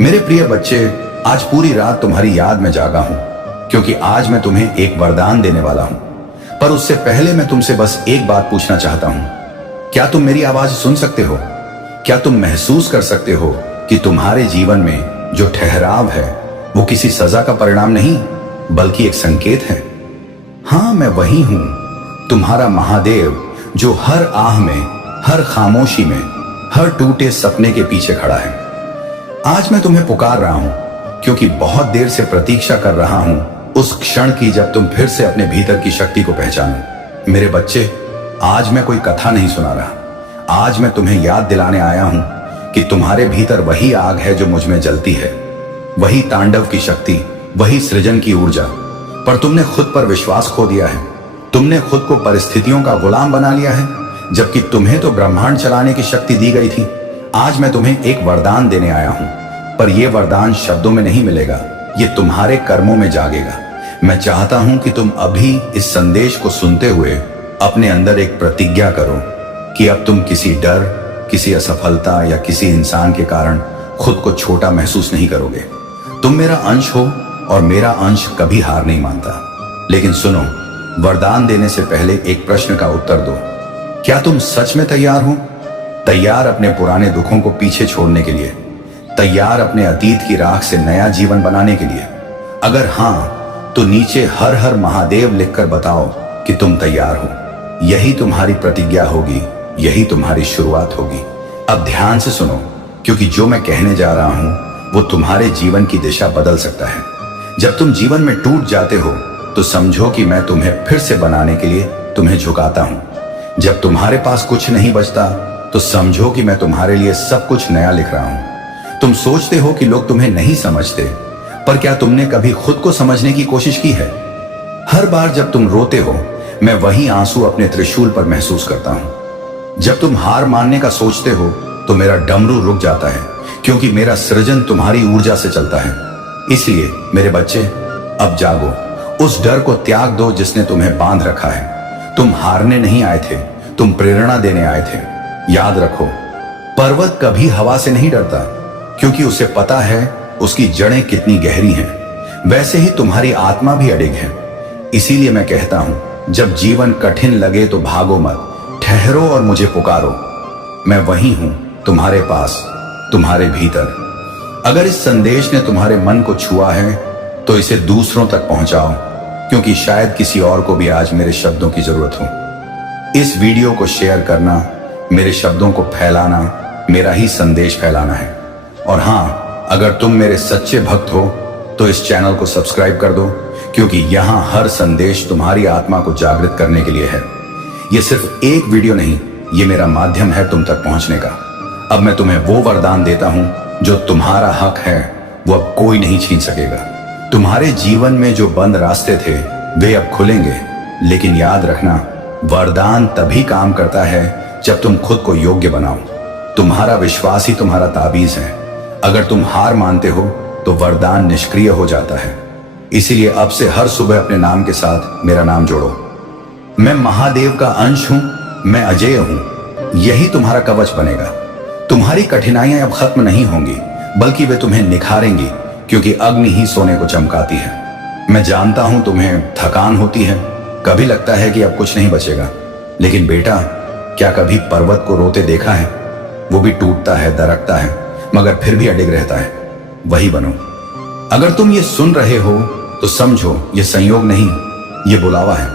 मेरे प्रिय बच्चे, आज पूरी रात तुम्हारी याद में जागा हूं, क्योंकि आज मैं तुम्हें एक वरदान देने वाला हूं। पर उससे पहले मैं तुमसे बस एक बात पूछना चाहता हूं। क्या तुम मेरी आवाज सुन सकते हो? क्या तुम महसूस कर सकते हो कि तुम्हारे जीवन में जो ठहराव है वो किसी सजा का परिणाम नहीं, बल्कि एक संकेत है? हाँ, मैं वही हूं, तुम्हारा महादेव, जो हर आह में, हर खामोशी में, हर टूटे सपने के पीछे खड़ा है। आज मैं तुम्हें पुकार रहा हूं, क्योंकि बहुत देर से प्रतीक्षा कर रहा हूं उस क्षण की जब तुम फिर से अपने भीतर की शक्ति को पहचानो। मेरे बच्चे, आज मैं कोई कथा नहीं सुना रहा। आज मैं तुम्हें याद दिलाने आया हूं कि तुम्हारे भीतर वही आग है जो मुझ में जलती है, वही तांडव की शक्ति, वही सृजन की ऊर्जा। पर तुमने खुद पर विश्वास खो दिया है। तुमने खुद को परिस्थितियों का गुलाम बना लिया है, जबकि तुम्हें तो ब्रह्मांड चलाने की शक्ति दी गई थी। आज मैं तुम्हें एक वरदान देने आया हूं, पर यह वरदान शब्दों में नहीं मिलेगा, ये तुम्हारे कर्मों में जागेगा। मैं चाहता हूं कि तुम अभी इस संदेश को सुनते हुए अपने अंदर एक प्रतिज्ञा करो कि अब तुम किसी डर, किसी असफलता या किसी इंसान के कारण खुद को छोटा महसूस नहीं करोगे। तुम मेरा अंश हो और मेरा अंश कभी हार नहीं मानता। लेकिन सुनो, वरदान देने से पहले एक प्रश्न का उत्तर दो। क्या तुम सच में तैयार हो? तैयार अपने पुराने दुखों को पीछे छोड़ने के लिए? तैयार अपने अतीत की राख से नया जीवन बनाने के लिए? अगर हां, तो नीचे हर हर महादेव लिखकर बताओ कि तुम तैयार हो। यही तुम्हारी प्रतिज्ञा होगी, यही तुम्हारी शुरुआत होगी। अब ध्यान से सुनो, क्योंकि जो मैं कहने जा रहा हूं वो तुम्हारे जीवन की दिशा बदल सकता है। जब तुम जीवन में टूट जाते हो तो समझो कि मैं तुम्हें फिर से बनाने के लिए तुम्हें झुकाता हूं। जब तुम्हारे पास कुछ नहीं बचता तो समझो कि मैं तुम्हारे लिए सब कुछ नया लिख रहा हूं। तुम सोचते हो कि लोग तुम्हें नहीं समझते, पर क्या तुमने कभी खुद को समझने की कोशिश की है? हर बार जब तुम रोते हो, मैं वही आंसू अपने त्रिशूल पर महसूस करता हूं। जब तुम हार मानने का सोचते हो तो मेरा डमरू रुक जाता है, क्योंकि मेरा सृजन तुम्हारी ऊर्जा से चलता है। इसलिए मेरे बच्चे, अब जागो। उस डर को त्याग दो जिसने तुम्हें बांध रखा है। तुम हारने नहीं आए थे, तुम प्रेरणा देने आए थे। याद रखो, पर्वत कभी हवा से नहीं डरता, क्योंकि उसे पता है उसकी जड़ें कितनी गहरी हैं। वैसे ही तुम्हारी आत्मा भी अडिग है। इसीलिए मैं कहता हूं, जब जीवन कठिन लगे तो भागो मत, ठहरो और मुझे पुकारो। मैं वही हूं, तुम्हारे पास, तुम्हारे भीतर। अगर इस संदेश ने तुम्हारे मन को छुआ है तो इसे दूसरों तक पहुंचाओ, क्योंकि शायद किसी और को भी आज मेरे शब्दों की जरूरत हो। इस वीडियो को शेयर करना, मेरे शब्दों को फैलाना, मेरा ही संदेश फैलाना है। और हां, अगर तुम मेरे सच्चे भक्त हो तो इस चैनल को सब्सक्राइब कर दो, क्योंकि यहां हर संदेश तुम्हारी आत्मा को जागृत करने के लिए है। यह सिर्फ एक वीडियो नहीं, ये मेरा माध्यम है तुम तक पहुंचने का। अब मैं तुम्हें वो वरदान देता हूं जो तुम्हारा हक है, वो अब कोई नहीं छीन सकेगा। तुम्हारे जीवन में जो बंद रास्ते थे वे अब खुलेंगे, लेकिन याद रखना, वरदान तभी काम करता है जब तुम खुद को योग्य बनाओ। तुम्हारा विश्वास ही तुम्हारा ताबीज है। अगर तुम हार मानते हो तो वरदान निष्क्रिय हो जाता है। इसीलिए अब से हर सुबह अपने नाम के साथ मेरा नाम जोड़ो। मैं महादेव का अंश हूं, मैं अजेय हूं। यही तुम्हारा कवच बनेगा। तुम्हारी कठिनाइयां अब खत्म नहीं होंगी, बल्कि वे तुम्हें निखारेंगी, क्योंकि अग्नि ही सोने को चमकाती है। मैं जानता हूं तुम्हें थकान होती है, कभी लगता है कि अब कुछ नहीं बचेगा। लेकिन बेटा, क्या कभी पर्वत को रोते देखा है? वो भी टूटता है, दरकता है, मगर फिर भी अडिग रहता है। वही बनो। अगर तुम ये सुन रहे हो तो समझो, ये संयोग नहीं, ये बुलावा है।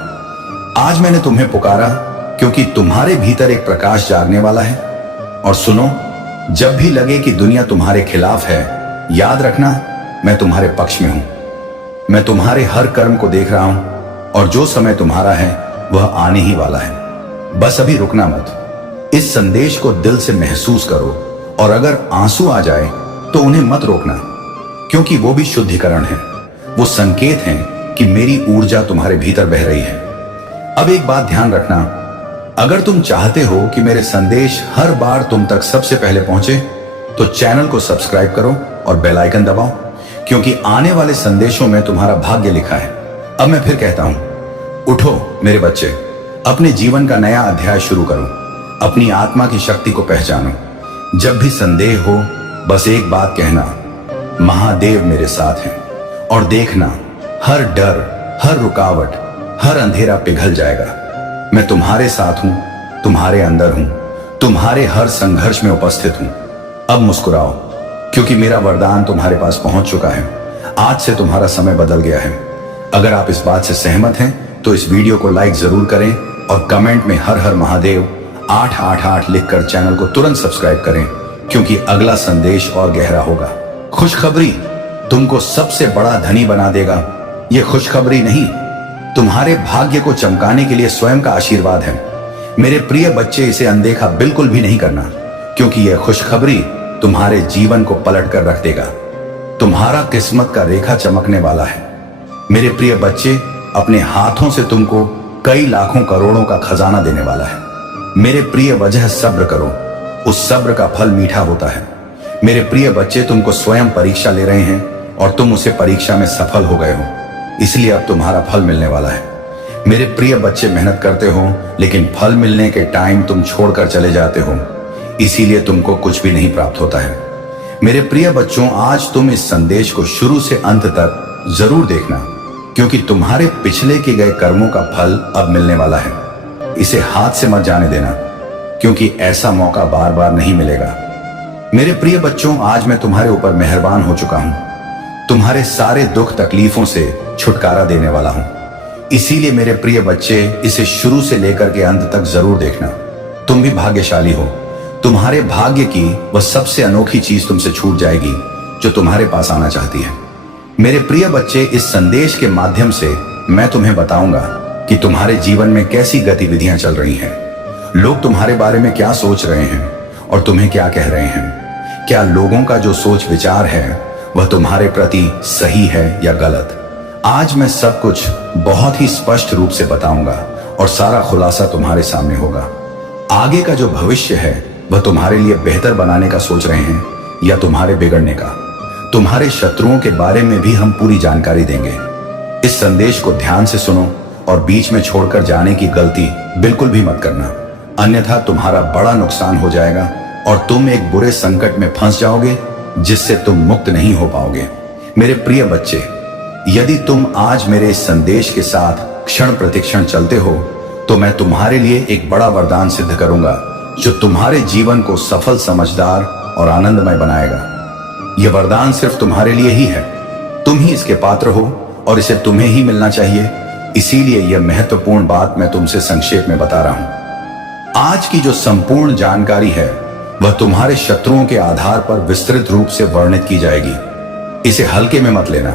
आज मैंने तुम्हें पुकारा क्योंकि तुम्हारे भीतर एक प्रकाश जागने वाला है। और सुनो, जब भी लगे कि दुनिया तुम्हारे खिलाफ है, याद रखना, मैं तुम्हारे पक्ष में हूं। मैं तुम्हारे हर कर्म को देख रहा हूं, और जो समय तुम्हारा है वह आने ही वाला है। बस अभी रुकना मत। इस संदेश को दिल से महसूस करो, और अगर आंसू आ जाए तो उन्हें मत रोकना, क्योंकि वो भी शुद्धिकरण है। वो संकेत हैं कि मेरी ऊर्जा तुम्हारे भीतर बह रही है। अब एक बात ध्यान रखना, अगर तुम चाहते हो कि मेरे संदेश हर बार तुम तक सबसे पहले पहुंचे, तो चैनल को सब्सक्राइब करो और बेल आइकन दबाओ, क्योंकि आने वाले संदेशों में तुम्हारा भाग्य लिखा है। अब मैं फिर कहता हूं, उठो मेरे बच्चे, अपने जीवन का नया अध्याय शुरू करो। अपनी आत्मा की शक्ति को पहचानो। जब भी संदेह हो, बस एक बात कहना, महादेव मेरे साथ हैं। और देखना, हर डर, हर रुकावट, हर अंधेरा पिघल जाएगा। मैं तुम्हारे साथ हूं, तुम्हारे अंदर हूं, तुम्हारे हर संघर्ष में उपस्थित हूं। अब मुस्कुराओ, क्योंकि मेरा वरदान तुम्हारे पास पहुंच चुका है। आज से तुम्हारा समय बदल गया है। अगर आप इस बात से सहमत हैं तो इस वीडियो को लाइक जरूर करें और कमेंट में हर हर महादेव 888 लिखकर चैनल को तुरंत सब्सक्राइब करें, क्योंकि अगला संदेश और गहरा होगा। खुशखबरी तुमको सबसे बड़ा धनी बना देगा। यह खुशखबरी नहीं, तुम्हारे भाग्य को चमकाने के लिए स्वयं का आशीर्वाद है। मेरे प्रिय बच्चे, इसे अनदेखा बिल्कुल भी नहीं करना, क्योंकि यह खुशखबरी तुम्हारे जीवन को पलट कर रख देगा। तुम्हारा किस्मत का रेखा चमकने वाला है। मेरे प्रिय बच्चे, अपने हाथों से तुमको कई लाखों करोड़ों का खजाना देने वाला है। मेरे प्रिय वजह सब्र करो, उस सब्र का फल मीठा होता है। मेरे प्रिय बच्चे, तुमको स्वयं परीक्षा ले रहे हैं और तुम उसे परीक्षा में सफल हो गए हो, इसलिए अब तुम्हारा फल मिलने वाला है। मेरे प्रिय बच्चे, मेहनत करते हो लेकिन फल मिलने के टाइम तुम छोड़कर चले जाते हो, इसीलिए तुमको कुछ भी नहीं प्राप्त होता है। मेरे प्रिय बच्चों, आज तुम इस संदेश को शुरू से अंत तक जरूर देखना, क्योंकि तुम्हारे पिछले किए गए कर्मों का फल अब मिलने वाला है। इसे हाथ से मत जाने देना, क्योंकि ऐसा मौका बार बार नहीं मिलेगा। मेरे प्रिय बच्चों, आज मैं तुम्हारे ऊपर मेहरबान हो चुका हूं। तुम्हारे सारे दुख तकलीफों से छुटकारा देने वाला हूं। इसीलिए मेरे प्रिय बच्चे, इसे शुरू से लेकर के अंत तक जरूर देखना। तुम भी भाग्यशाली हो। तुम्हारे भाग्य की वह सबसे अनोखी चीज तुमसे छूट जाएगी जो तुम्हारे पास आना चाहती है। मेरे प्रिय बच्चे, इस संदेश के माध्यम से मैं तुम्हें बताऊंगा कि तुम्हारे जीवन में कैसी गतिविधियां चल रही हैं, लोग तुम्हारे बारे में क्या सोच रहे हैं और तुम्हें क्या कह रहे हैं। क्या लोगों का जो सोच विचार है वह तुम्हारे प्रति सही है या गलत। आज मैं सब कुछ बहुत ही स्पष्ट रूप से बताऊंगा और सारा खुलासा तुम्हारे सामने होगा। आगे का जो भविष्य है वह तुम्हारे लिए बेहतर बनाने का सोच रहे हैं या तुम्हारे बिगड़ने का। तुम्हारे शत्रुओं के बारे में भी हम पूरी जानकारी देंगे। इस संदेश को ध्यान से सुनो और बीच में छोड़कर जाने की गलती बिल्कुल भी मत करना, अन्यथा तुम्हारा बड़ा नुकसान हो जाएगा और तुम एक बुरे संकट में फंस जाओगे जिससे तुम मुक्त नहीं हो पाओगे। मेरे प्रिय बच्चे, यदि तुम आज मेरे इस संदेश के साथ क्षण प्रतिक्षण चलते हो तो मैं तुम्हारे लिए एक बड़ा वरदान सिद्ध करूंगा जो तुम्हारे जीवन को सफल, समझदार और आनंदमय बनाएगा। यह वरदान सिर्फ तुम्हारे लिए ही है। तुम ही इसके पात्र हो और इसे तुम्हें ही मिलना चाहिए। इसीलिए यह महत्वपूर्ण बात मैं तुमसे संक्षेप में बता रहा हूं। आज की जो संपूर्ण जानकारी है वह तुम्हारे शत्रुओं के आधार पर विस्तृत रूप से वर्णित की जाएगी। इसे हल्के में मत लेना,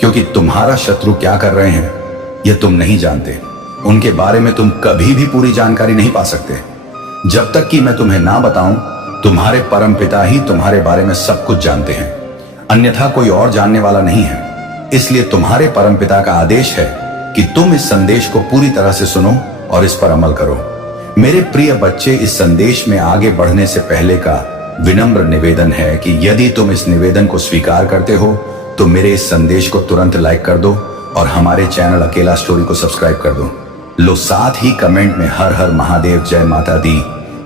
क्योंकि तुम्हारा शत्रु क्या कर रहे हैं यह तुम नहीं जानते। उनके बारे में तुम कभी भी पूरी जानकारी नहीं पा सकते। जब तक कि मैं तुम्हें ना बताऊं, तुम्हारे परमपिता ही तुम्हारे बारे में सब कुछ जानते हैं, अन्यथा कोई और जानने वाला नहीं है। इसलिए तुम्हारे परमपिता का आदेश है कि तुम इस संदेश को पूरी तरह से सुनो और इस पर अमल करो। मेरे प्रिय बच्चे, इस संदेश में आगे बढ़ने से पहले का विनम्र निवेदन है कि यदि तुम इस निवेदन को स्वीकार करते हो तो मेरे इस संदेश को तुरंत लाइक कर दो और हमारे चैनल अकेला स्टोरी को सब्सक्राइब कर दो। लो, साथ ही कमेंट में हर हर महादेव, जय माता दी,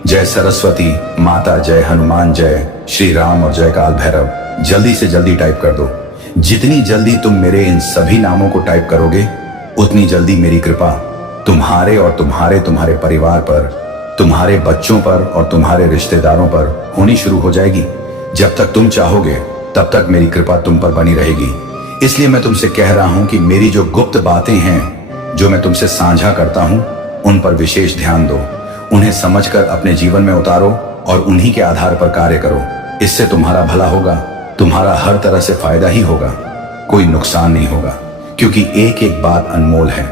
जय सरस्वती माता, जय हनुमान, जय श्री राम और जय काल भैरव जल्दी से जल्दी टाइप कर दो। जितनी जल्दी तुम मेरे इन सभी नामों को टाइप करोगे उतनी जल्दी मेरी कृपा तुम्हारे और तुम्हारे परिवार पर, तुम्हारे बच्चों पर और तुम्हारे रिश्तेदारों पर होनी शुरू हो जाएगी। जब तक तुम चाहोगे तब तक मेरी कृपा तुम पर बनी रहेगी। इसलिए मैं तुमसे कह रहा हूं कि मेरी जो गुप्त बातें हैं जो मैं तुमसे साझा करता हूं उन पर विशेष ध्यान दो, उन्हें समझकर अपने जीवन में उतारो और उन्हीं के आधार पर कार्य करो। इससे तुम्हारा भला होगा, तुम्हारा हर तरह से फायदा ही होगा, कोई नुकसान नहीं होगा, क्योंकि एक एक बात अनमोल है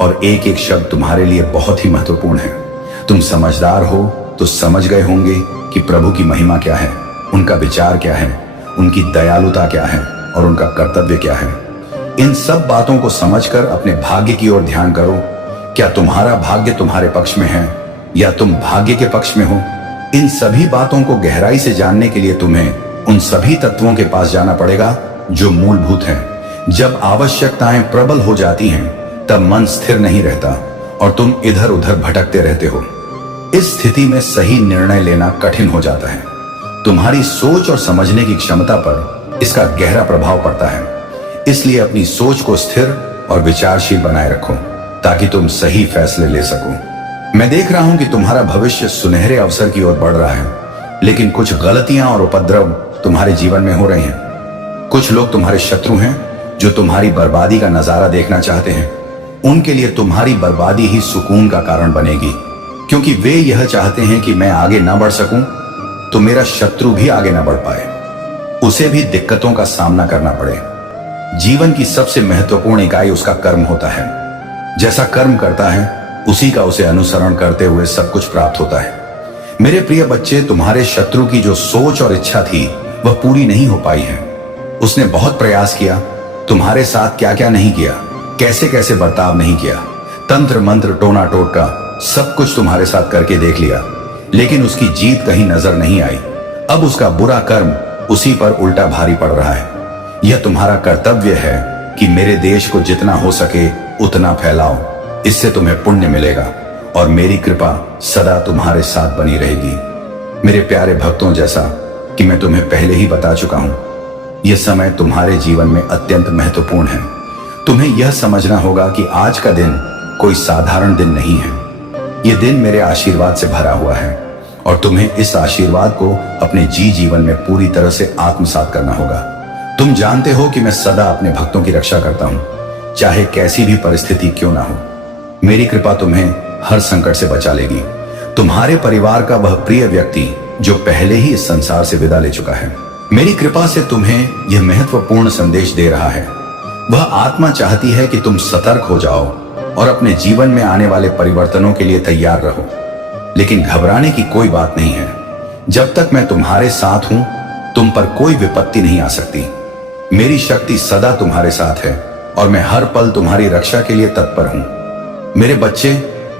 और एक एक शब्द तुम्हारे लिए बहुत ही महत्वपूर्ण है। तुम समझदार हो तो समझ गए होंगे कि प्रभु की महिमा क्या है, उनका विचार क्या है, उनकी दयालुता क्या है और उनका कर्तव्य क्या है। इन सब बातों को समझकर अपने भाग्य की ओर ध्यान करो। क्या तुम्हारा भाग्य तुम्हारे पक्ष में है या तुम भाग्य के पक्ष में हो? इन सभी बातों को गहराई से जानने के लिए तुम्हें उन सभी तत्वों के पास जाना पड़ेगा जो मूलभूत हैं। जब आवश्यकताएं प्रबल हो जाती हैं तब मन स्थिर नहीं रहता और तुम इधर उधर भटकते रहते हो। इस स्थिति में सही निर्णय लेना कठिन हो जाता है। तुम्हारी सोच और समझने की क्षमता पर इसका गहरा प्रभाव पड़ता है। इसलिए अपनी सोच को स्थिर और विचारशील बनाए रखो ताकि तुम सही फैसले ले सको। मैं देख रहा हूं कि तुम्हारा भविष्य सुनहरे अवसर की ओर बढ़ रहा है, लेकिन कुछ गलतियां और उपद्रव तुम्हारे जीवन में हो रहे हैं। कुछ लोग तुम्हारे शत्रु हैं जो तुम्हारी बर्बादी का नजारा देखना चाहते हैं। उनके लिए तुम्हारी बर्बादी ही सुकून का कारण बनेगी, क्योंकि वे यह चाहते हैं कि मैं आगे ना बढ़ सकूं तो मेरा शत्रु भी आगे ना बढ़ पाए, उसे भी दिक्कतों का सामना करना पड़े। जीवन की सबसे महत्वपूर्ण इकाई उसका कर्म होता है। जैसा कर्म करता है उसी का उसे अनुसरण करते हुए सब कुछ प्राप्त होता है। मेरे प्रिय बच्चे, तुम्हारे शत्रु की जो सोच और इच्छा थी वह पूरी नहीं हो पाई है। उसने बहुत प्रयास किया, तुम्हारे साथ क्या क्या नहीं किया, कैसे कैसे बर्ताव नहीं किया, तंत्र मंत्र टोना टोटका सब कुछ तुम्हारे साथ करके देख लिया, लेकिन उसकी जीत कहीं नजर नहीं आई। अब उसका बुरा कर्म उसी पर उल्टा भारी पड़ रहा है। यह तुम्हारा कर्तव्य है कि मेरे देश को जितना हो सके उतना फैलाओ, इससे तुम्हें पुण्य मिलेगा और मेरी कृपा सदा तुम्हारे साथ बनी रहेगी। मेरे प्यारे भक्तों, जैसा कि मैं तुम्हें पहले ही बता चुका हूं, यह समय तुम्हारे जीवन में अत्यंत महत्वपूर्ण है। तुम्हें यह समझना होगा कि आज का दिन कोई साधारण दिन नहीं है। यह दिन मेरे आशीर्वाद से भरा हुआ है और तुम्हें इस आशीर्वाद को अपने जीवन में पूरी तरह से आत्मसात करना होगा। तुम जानते हो कि मैं सदा अपने भक्तों की रक्षा करता हूं, चाहे कैसी भी परिस्थिति क्यों ना हो। मेरी कृपा तुम्हें हर संकट से बचा लेगी। तुम्हारे परिवार का वह प्रिय व्यक्ति जो पहले ही इस संसार से विदा ले चुका है, मेरी कृपा से तुम्हें यह महत्वपूर्ण संदेश दे रहा है। वह आत्मा चाहती है कि तुम सतर्क हो जाओ और अपने जीवन में आने वाले परिवर्तनों के लिए तैयार रहो। लेकिन घबराने की कोई बात नहीं है। जब तक मैं तुम्हारे साथ हूं, तुम पर कोई विपत्ति नहीं आ सकती। मेरी शक्ति सदा तुम्हारे साथ है और मैं हर पल तुम्हारी रक्षा के लिए तत्पर हूं। मेरे बच्चे,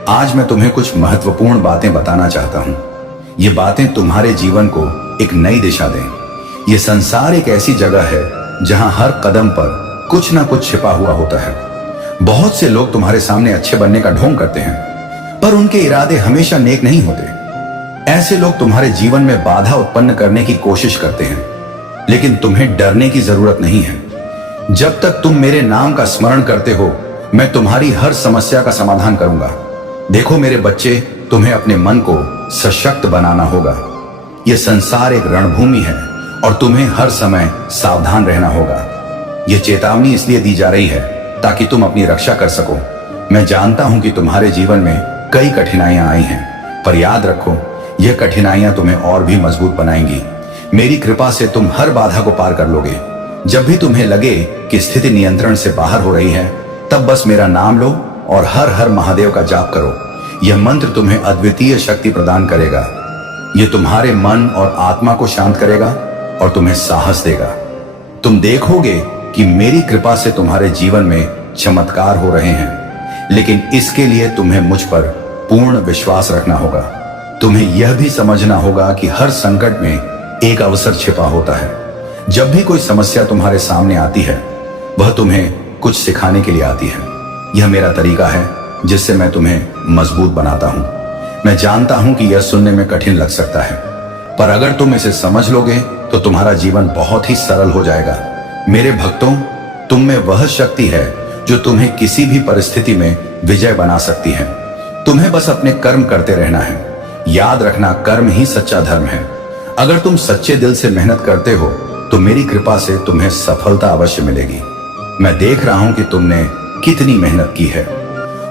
आज मैं तुम्हें कुछ महत्वपूर्ण बातें बताना चाहता हूं। ये बातें तुम्हारे जीवन को एक नई दिशा दें। ये संसार एक ऐसी जगह है जहां हर कदम पर कुछ ना कुछ छिपा हुआ होता है। बहुत से लोग तुम्हारे सामने अच्छे बनने का ढोंग करते हैं, पर उनके इरादे हमेशा नेक नहीं होते। ऐसे लोग तुम्हारे जीवन में बाधा उत्पन्न करने की कोशिश करते हैं, लेकिन तुम्हें डरने की जरूरत नहीं है। जब तक तुम मेरे नाम का स्मरण करते हो, मैं तुम्हारी हर समस्या का समाधान करूंगा। देखो मेरे बच्चे, तुम्हें अपने मन को सशक्त बनाना होगा। यह संसार एक रणभूमि है और तुम्हें हर समय सावधान रहना होगा। यह चेतावनी इसलिए दी जा रही है ताकि तुम अपनी रक्षा कर सको। मैं जानता हूं कि तुम्हारे जीवन में कई कठिनाइयां आई हैं, पर याद रखो, यह कठिनाइयां तुम्हें और भी मजबूत बनाएंगी। मेरी कृपा से तुम हर बाधा को पार कर लोगे। जब भी तुम्हें लगे कि स्थिति नियंत्रण से बाहर हो रही है, तब बस मेरा नाम लो और हर हर महादेव का जाप करो। यह मंत्र तुम्हें अद्वितीय शक्ति प्रदान करेगा। यह तुम्हारे मन और आत्मा को शांत करेगा और तुम्हें साहस देगा। तुम देखोगे कि मेरी कृपा से तुम्हारे जीवन में चमत्कार हो रहे हैं, लेकिन इसके लिए तुम्हें मुझ पर पूर्ण विश्वास रखना होगा। तुम्हें यह भी समझना होगा कि हर संकट में एक अवसर छिपा होता है। जब भी कोई समस्या तुम्हारे सामने आती है, वह तुम्हें कुछ सिखाने के लिए आती है। यह मेरा तरीका है जिससे मैं तुम्हें मजबूत बनाता हूं। मैं जानता हूं कि यह सुनने में कठिन लग सकता है, पर अगर तुम इसे समझ लोगे तो तुम्हारा जीवन बहुत ही सरल हो जाएगा। मेरे भक्तों, तुम में वह शक्ति है जो तुम्हें किसी भी परिस्थिति में विजय बना सकती है। तुम्हें बस अपने कर्म करते रहना है। याद रखना, कर्म ही सच्चा धर्म है। अगर तुम सच्चे दिल से मेहनत करते हो तो मेरी कृपा से तुम्हें सफलता अवश्य मिलेगी। मैं देख रहा हूं कि तुमने कितनी मेहनत की है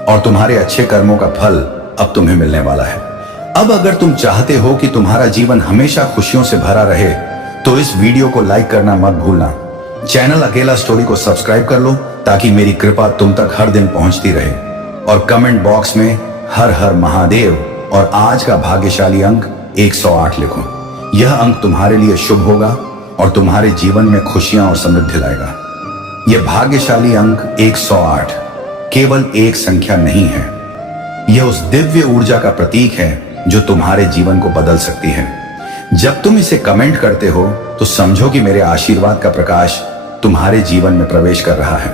और तुम्हारे अच्छे कर्मों का फल अब तुम्हें मिलने वाला है। अब अगर तुम चाहते हो कि तुम्हारा जीवन हमेशा खुशियों से भरा रहे, तो इस वीडियो को लाइक करना मत भूलना। चैनल अकेला स्टोरी को सब्सक्राइब कर लो ताकि मेरी कृपा तुम तक हर दिन पहुंचती रहे। और कमेंट बॉक्स में हर हर महादेव और आज का भाग्यशाली अंक 108 लिखो। यह अंक तुम्हारे लिए शुभ होगा और तुम्हारे जीवन में खुशियां और समृद्धि लाएगा। यह भाग्यशाली अंक 108 केवल एक संख्या नहीं है, यह उस दिव्य ऊर्जा का प्रतीक है जो तुम्हारे जीवन को बदल सकती है। जब तुम इसे कमेंट करते हो तो समझो कि मेरे आशीर्वाद का प्रकाश तुम्हारे जीवन में प्रवेश कर रहा है।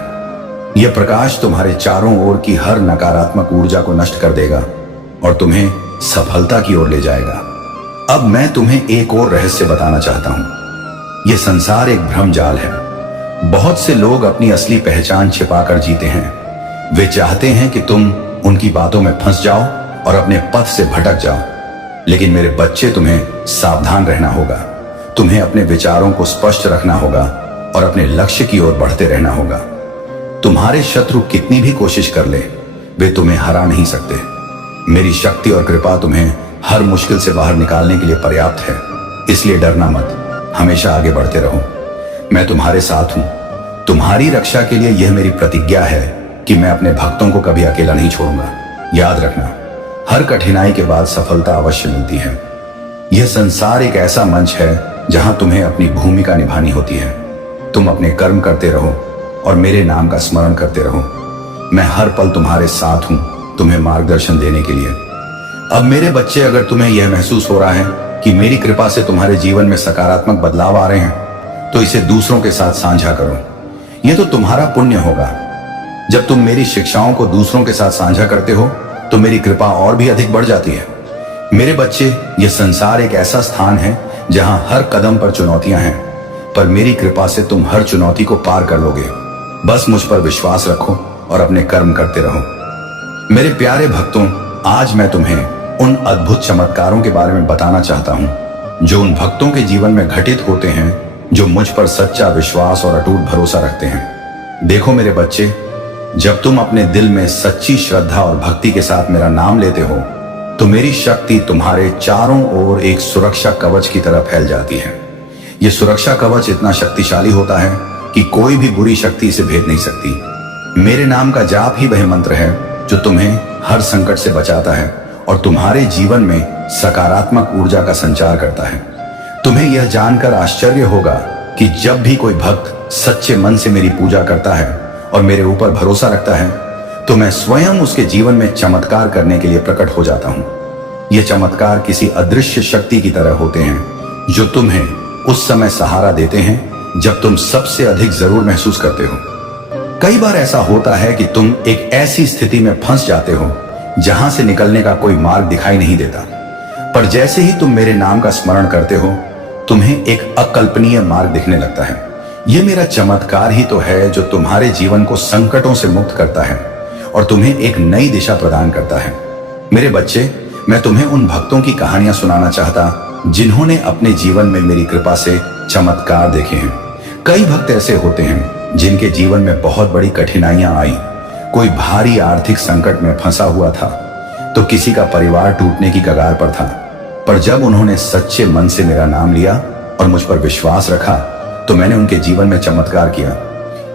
यह प्रकाश तुम्हारे चारों ओर की हर नकारात्मक ऊर्जा को नष्ट कर देगा और तुम्हें सफलता की ओर ले जाएगा। अब मैं तुम्हें एक और रहस्य बताना चाहता हूं। यह संसार एक भ्रम जाल है। बहुत से लोग अपनी असली पहचान छिपाकर जीते हैं। वे चाहते हैं कि तुम उनकी बातों में फंस जाओ और अपने पथ से भटक जाओ। लेकिन मेरे बच्चे, तुम्हें सावधान रहना होगा। तुम्हें अपने विचारों को स्पष्ट रखना होगा और अपने लक्ष्य की ओर बढ़ते रहना होगा। तुम्हारे शत्रु कितनी भी कोशिश कर ले, वे तुम्हें हरा नहीं सकते। मेरी शक्ति और कृपा तुम्हें हर मुश्किल से बाहर निकालने के लिए पर्याप्त है। इसलिए डरना मत, हमेशा आगे बढ़ते रहो। मैं तुम्हारे साथ हूं। तुम्हारी रक्षा के लिए यह मेरी प्रतिज्ञा है कि मैं अपने भक्तों को कभी अकेला नहीं छोड़ूंगा। याद रखना, हर कठिनाई के बाद सफलता अवश्य मिलती है। यह संसार एक ऐसा मंच है जहां तुम्हें अपनी भूमिका निभानी होती है। तुम अपने कर्म करते रहो और मेरे नाम का स्मरण करते रहो। मैं हर पल तुम्हारे साथ हूं, तुम्हें मार्गदर्शन देने के लिए। अब मेरे बच्चे, अगर तुम्हें यह महसूस हो रहा है कि मेरी कृपा से तुम्हारे जीवन में सकारात्मक बदलाव आ रहे हैं, तो इसे दूसरों के साथ साझा करो। यह तो तुम्हारा पुण्य होगा। जब तुम मेरी शिक्षाओं को दूसरों के साथ साझा करते हो तो मेरी कृपा और भी अधिक बढ़ जाती है। मेरे बच्चे, यह संसार एक ऐसा स्थान है जहां हर कदम पर चुनौतियां हैं, पर मेरी कृपा से तुम हर चुनौती को पार कर लोगे। बस मुझ पर विश्वास रखो और अपने कर्म करते रहो। मेरे प्यारे भक्तों, आज मैं तुम्हें उन अद्भुत चमत्कारों के बारे में बताना चाहता हूं जो उन भक्तों के जीवन में घटित होते हैं जो मुझ पर सच्चा विश्वास और अटूट भरोसा रखते हैं। देखो मेरे बच्चे, जब तुम अपने दिल में सच्ची श्रद्धा और भक्ति के साथ मेरा नाम लेते हो तो मेरी शक्ति तुम्हारे चारों ओर एक सुरक्षा कवच की तरह फैल जाती है। यह सुरक्षा कवच इतना शक्तिशाली होता है कि कोई भी बुरी शक्ति इसे भेद नहीं सकती। मेरे नाम का जाप ही वह मंत्र है जो तुम्हें हर संकट से बचाता है और तुम्हारे जीवन में सकारात्मक ऊर्जा का संचार करता है। तुम्हें यह जानकर आश्चर्य होगा कि जब भी कोई भक्त सच्चे मन से मेरी पूजा करता है और मेरे ऊपर भरोसा रखता है तो मैं स्वयं उसके जीवन में चमत्कार करने के लिए प्रकट हो जाता हूं। ये चमत्कार किसी अदृश्य शक्ति की तरह होते हैं जो तुम्हें उस समय सहारा देते हैं जब तुम सबसे अधिक जरूर महसूस करते हो। कई बार ऐसा होता है कि तुम एक ऐसी स्थिति में फंस जाते हो जहां से निकलने का कोई मार्ग दिखाई नहीं देता, पर जैसे ही तुम मेरे नाम का स्मरण करते हो तुम्हें एक अकल्पनीय मार्ग दिखने लगता है। यह मेरा चमत्कार ही तो है जो तुम्हारे जीवन को संकटों से मुक्त करता है और तुम्हें एक नई दिशा प्रदान करता है। मेरे बच्चे, मैं तुम्हें उन भक्तों की कहानियां सुनाना चाहता जिन्होंने अपने जीवन में मेरी कृपा से चमत्कार देखे हैं। कई भक्त ऐसे होते हैं जिनके जीवन में बहुत बड़ी कठिनाइयां आई। कोई भारी आर्थिक संकट में फंसा हुआ था तो किसी का परिवार टूटने की कगार पर था, पर जब उन्होंने सच्चे मन से मेरा नाम लिया और मुझ पर विश्वास रखा तो मैंने उनके जीवन में चमत्कार किया।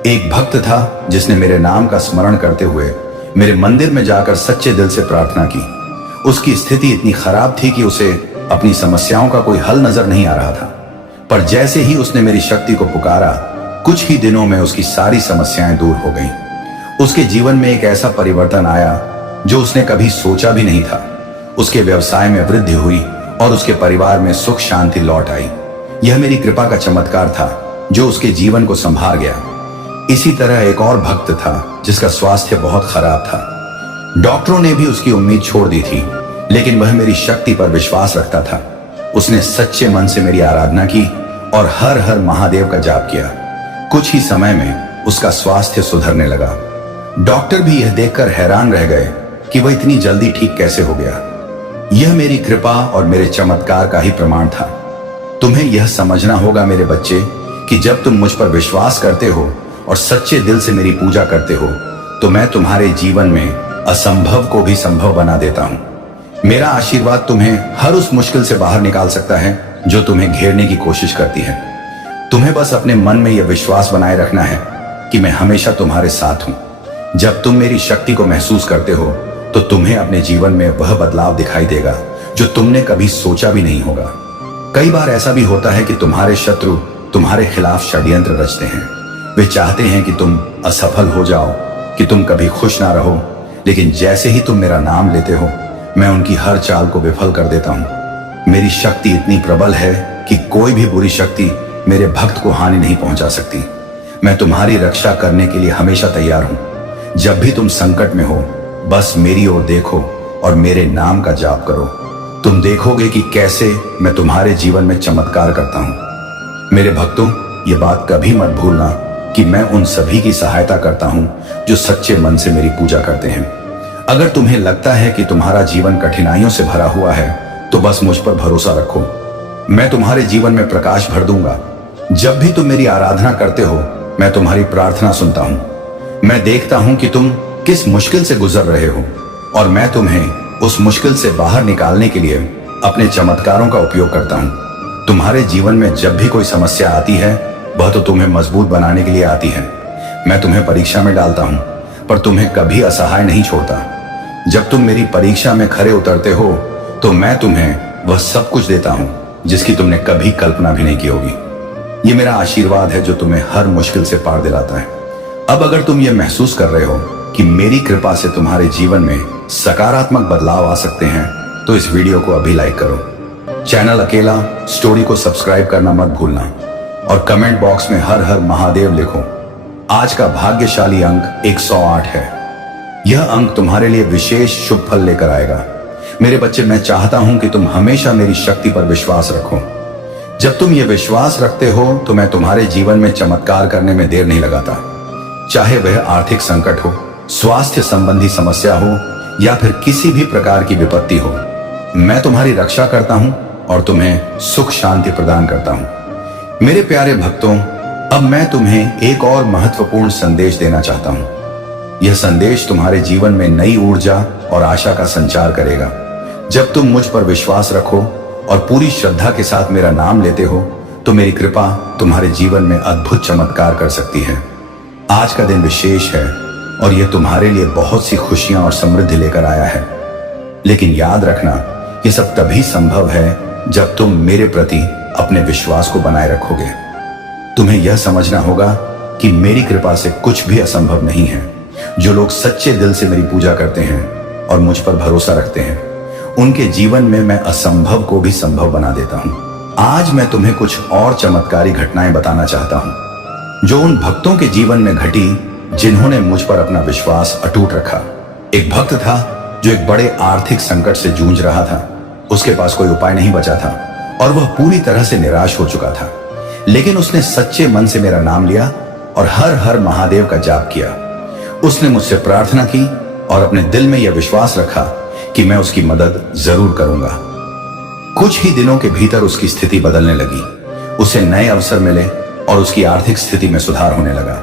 एक भक्त था जिसने मेरे नाम का स्मरण करते हुए मेरे मंदिर में जाकर सच्चे दिल से प्रार्थना की। उसकी स्थिति इतनी खराब थी कि उसे अपनी समस्याओं का कोई हल नजर नहीं आ रहा था, पर जैसे ही उसने मेरी शक्ति को पुकारा कुछ ही दिनों में उसकी सारी समस्याएं दूर हो गईं। उसके जीवन में एक ऐसा परिवर्तन आया जो उसने कभी सोचा भी नहीं था। उसके व्यवसाय में वृद्धि हुई और उसके परिवार में सुख शांति लौट आई। यह मेरी कृपा का चमत्कार था जो उसके जीवन को संभाल गया। इसी तरह एक और भक्त था जिसका स्वास्थ्य बहुत खराब था। डॉक्टरों ने भी उसकी उम्मीद छोड़ दी थी, लेकिन वह मेरी शक्ति पर विश्वास रखता था। उसने सच्चे मन से मेरी आराधना की और हर हर महादेव का जाप किया। कुछ ही समय में उसका स्वास्थ्य सुधरने लगा। डॉक्टर भी यह देखकर हैरान रह गए कि वह इतनी जल्दी ठीक कैसे हो गया। यह मेरी कृपा और मेरे चमत्कार का ही प्रमाण था। तुम्हें यह समझना होगा मेरे बच्चे कि जब तुम मुझ पर विश्वास करते हो और सच्चे दिल से मेरी पूजा करते हो तो मैं तुम्हारे जीवन में असंभव को भी संभव बना देता हूं। मेरा आशीर्वाद तुम्हें हर उस मुश्किल से बाहर निकाल सकता है जो तुम्हें घेरने की कोशिश करती है। तुम्हें बस अपने मन में यह विश्वास बनाए रखना है कि मैं हमेशा तुम्हारे साथ हूं। जब तुम मेरी शक्ति को महसूस करते हो तो तुम्हें अपने जीवन में वह बदलाव दिखाई देगा जो तुमने कभी सोचा भी नहीं होगा। कई बार ऐसा भी होता है कि तुम्हारे शत्रु तुम्हारे खिलाफ षड्यंत्र रचते हैं। वे चाहते हैं कि तुम असफल हो जाओ, कि तुम कभी खुश ना रहो, लेकिन जैसे ही तुम मेरा नाम लेते हो मैं उनकी हर चाल को विफल कर देता हूं। मेरी शक्ति इतनी प्रबल है कि कोई भी बुरी शक्ति मेरे भक्त को हानि नहीं पहुंचा सकती। मैं तुम्हारी रक्षा करने के लिए हमेशा तैयार हूं। जब भी तुम संकट में हो बस मेरी ओर देखो और मेरे नाम का जाप करो। तुम देखोगे कि कैसे मैं तुम्हारे जीवन में चमत्कार करता हूं। मेरे भक्तों, ये बात कभी मत भूलना कि मैं उन सभी की सहायता करता हूं जो सच्चे मन से मेरी पूजा करते हैं। अगर तुम्हें लगता है कि तुम्हारा जीवन कठिनाइयों से भरा हुआ है तो बस मुझ पर भरोसा रखो। मैं तुम्हारे जीवन में प्रकाश भर दूंगा। जब भी तुम मेरी आराधना करते हो, मैं तुम्हारी प्रार्थना सुनता हूं। मैं देखता हूं कि तुम किस मुश्किल से गुजर रहे हो और मैं तुम्हें उस मुश्किल से बाहर निकालने के लिए अपने चमत्कारों का उपयोग करता हूं। तुम्हारे जीवन में जब भी कोई समस्या आती है, वह तो तुम्हें मजबूत बनाने के लिए आती है। मैं तुम्हें परीक्षा में डालता हूं, पर तुम्हें कभी असहाय नहीं छोड़ता। जब तुम मेरी परीक्षा में खरे उतरते हो तो मैं तुम्हें वह सब कुछ देता हूं जिसकी तुमने कभी कल्पना भी नहीं की होगी। ये मेरा आशीर्वाद है जो तुम्हें हर मुश्किल से पार दिलाता है। अब अगर तुम ये महसूस कर रहे हो कि मेरी कृपा से तुम्हारे जीवन में सकारात्मक बदलाव आ सकते हैं, तो इस वीडियो को अभी लाइक करो। चैनल अकेला स्टोरी को सब्सक्राइब करना मत भूलना और कमेंट बॉक्स में हर हर महादेव लिखो। आज का भाग्यशाली अंक 108 है। यह अंक तुम्हारे लिए विशेष शुभ फल लेकर आएगा। मेरे बच्चे, मैं चाहता हूं कि तुम हमेशा मेरी शक्ति पर विश्वास रखो। जब तुम ये विश्वास रखते हो तो मैं तुम्हारे जीवन में चमत्कार करने में देर नहीं लगाता। चाहे वह आर्थिक संकट हो, स्वास्थ्य संबंधी समस्या हो या फिर किसी भी प्रकार की विपत्ति हो, मैं तुम्हारी रक्षा करता हूं और तुम्हें सुख शांति प्रदान करता हूं। मेरे प्यारे भक्तों, अब मैं तुम्हें एक और महत्वपूर्ण संदेश देना चाहता हूं। यह संदेश तुम्हारे जीवन में नई ऊर्जा और आशा का संचार करेगा। जब तुम मुझ पर विश्वास रखो और पूरी श्रद्धा के साथ मेरा नाम लेते हो, तो मेरी कृपा तुम्हारे जीवन में अद्भुत चमत्कार कर सकती है। आज का दिन विशेष है और यह तुम्हारे लिए बहुत सी खुशियां और समृद्धि लेकर आया है। लेकिन याद रखना, यह सब तभी संभव है जब तुम मेरे प्रति अपने विश्वास को बनाए रखोगे। तुम्हें यह समझना होगा कि मेरी कृपा से कुछ भी असंभव नहीं है। जो लोग सच्चे दिल से मेरी पूजा करते हैं और मुझ पर भरोसा रखते हैं, उनके जीवन में मैं असंभव को भी संभव बना देता हूं। आज मैं तुम्हें कुछ और चमत्कारी घटनाएं बताना चाहता हूं जो उन भक्तों के जीवन में घटी जिन्होंने मुझ पर अपना विश्वास अटूट रखा। एक भक्त था जो एक बड़े आर्थिक संकट से जूझ रहा था। उसके पास कोई उपाय नहीं बचा था और वह पूरी तरह से निराश हो चुका था। लेकिन उसने सच्चे मन से मेरा नाम लिया और हर हर महादेव का जाप किया। उसने मुझसे प्रार्थना की और अपने दिल में यह विश्वास रखा कि मैं उसकी मदद जरूर करूंगा। कुछ ही दिनों के भीतर उसकी स्थिति बदलने लगी। उसे नए अवसर मिले और उसकी आर्थिक स्थिति में सुधार होने लगा।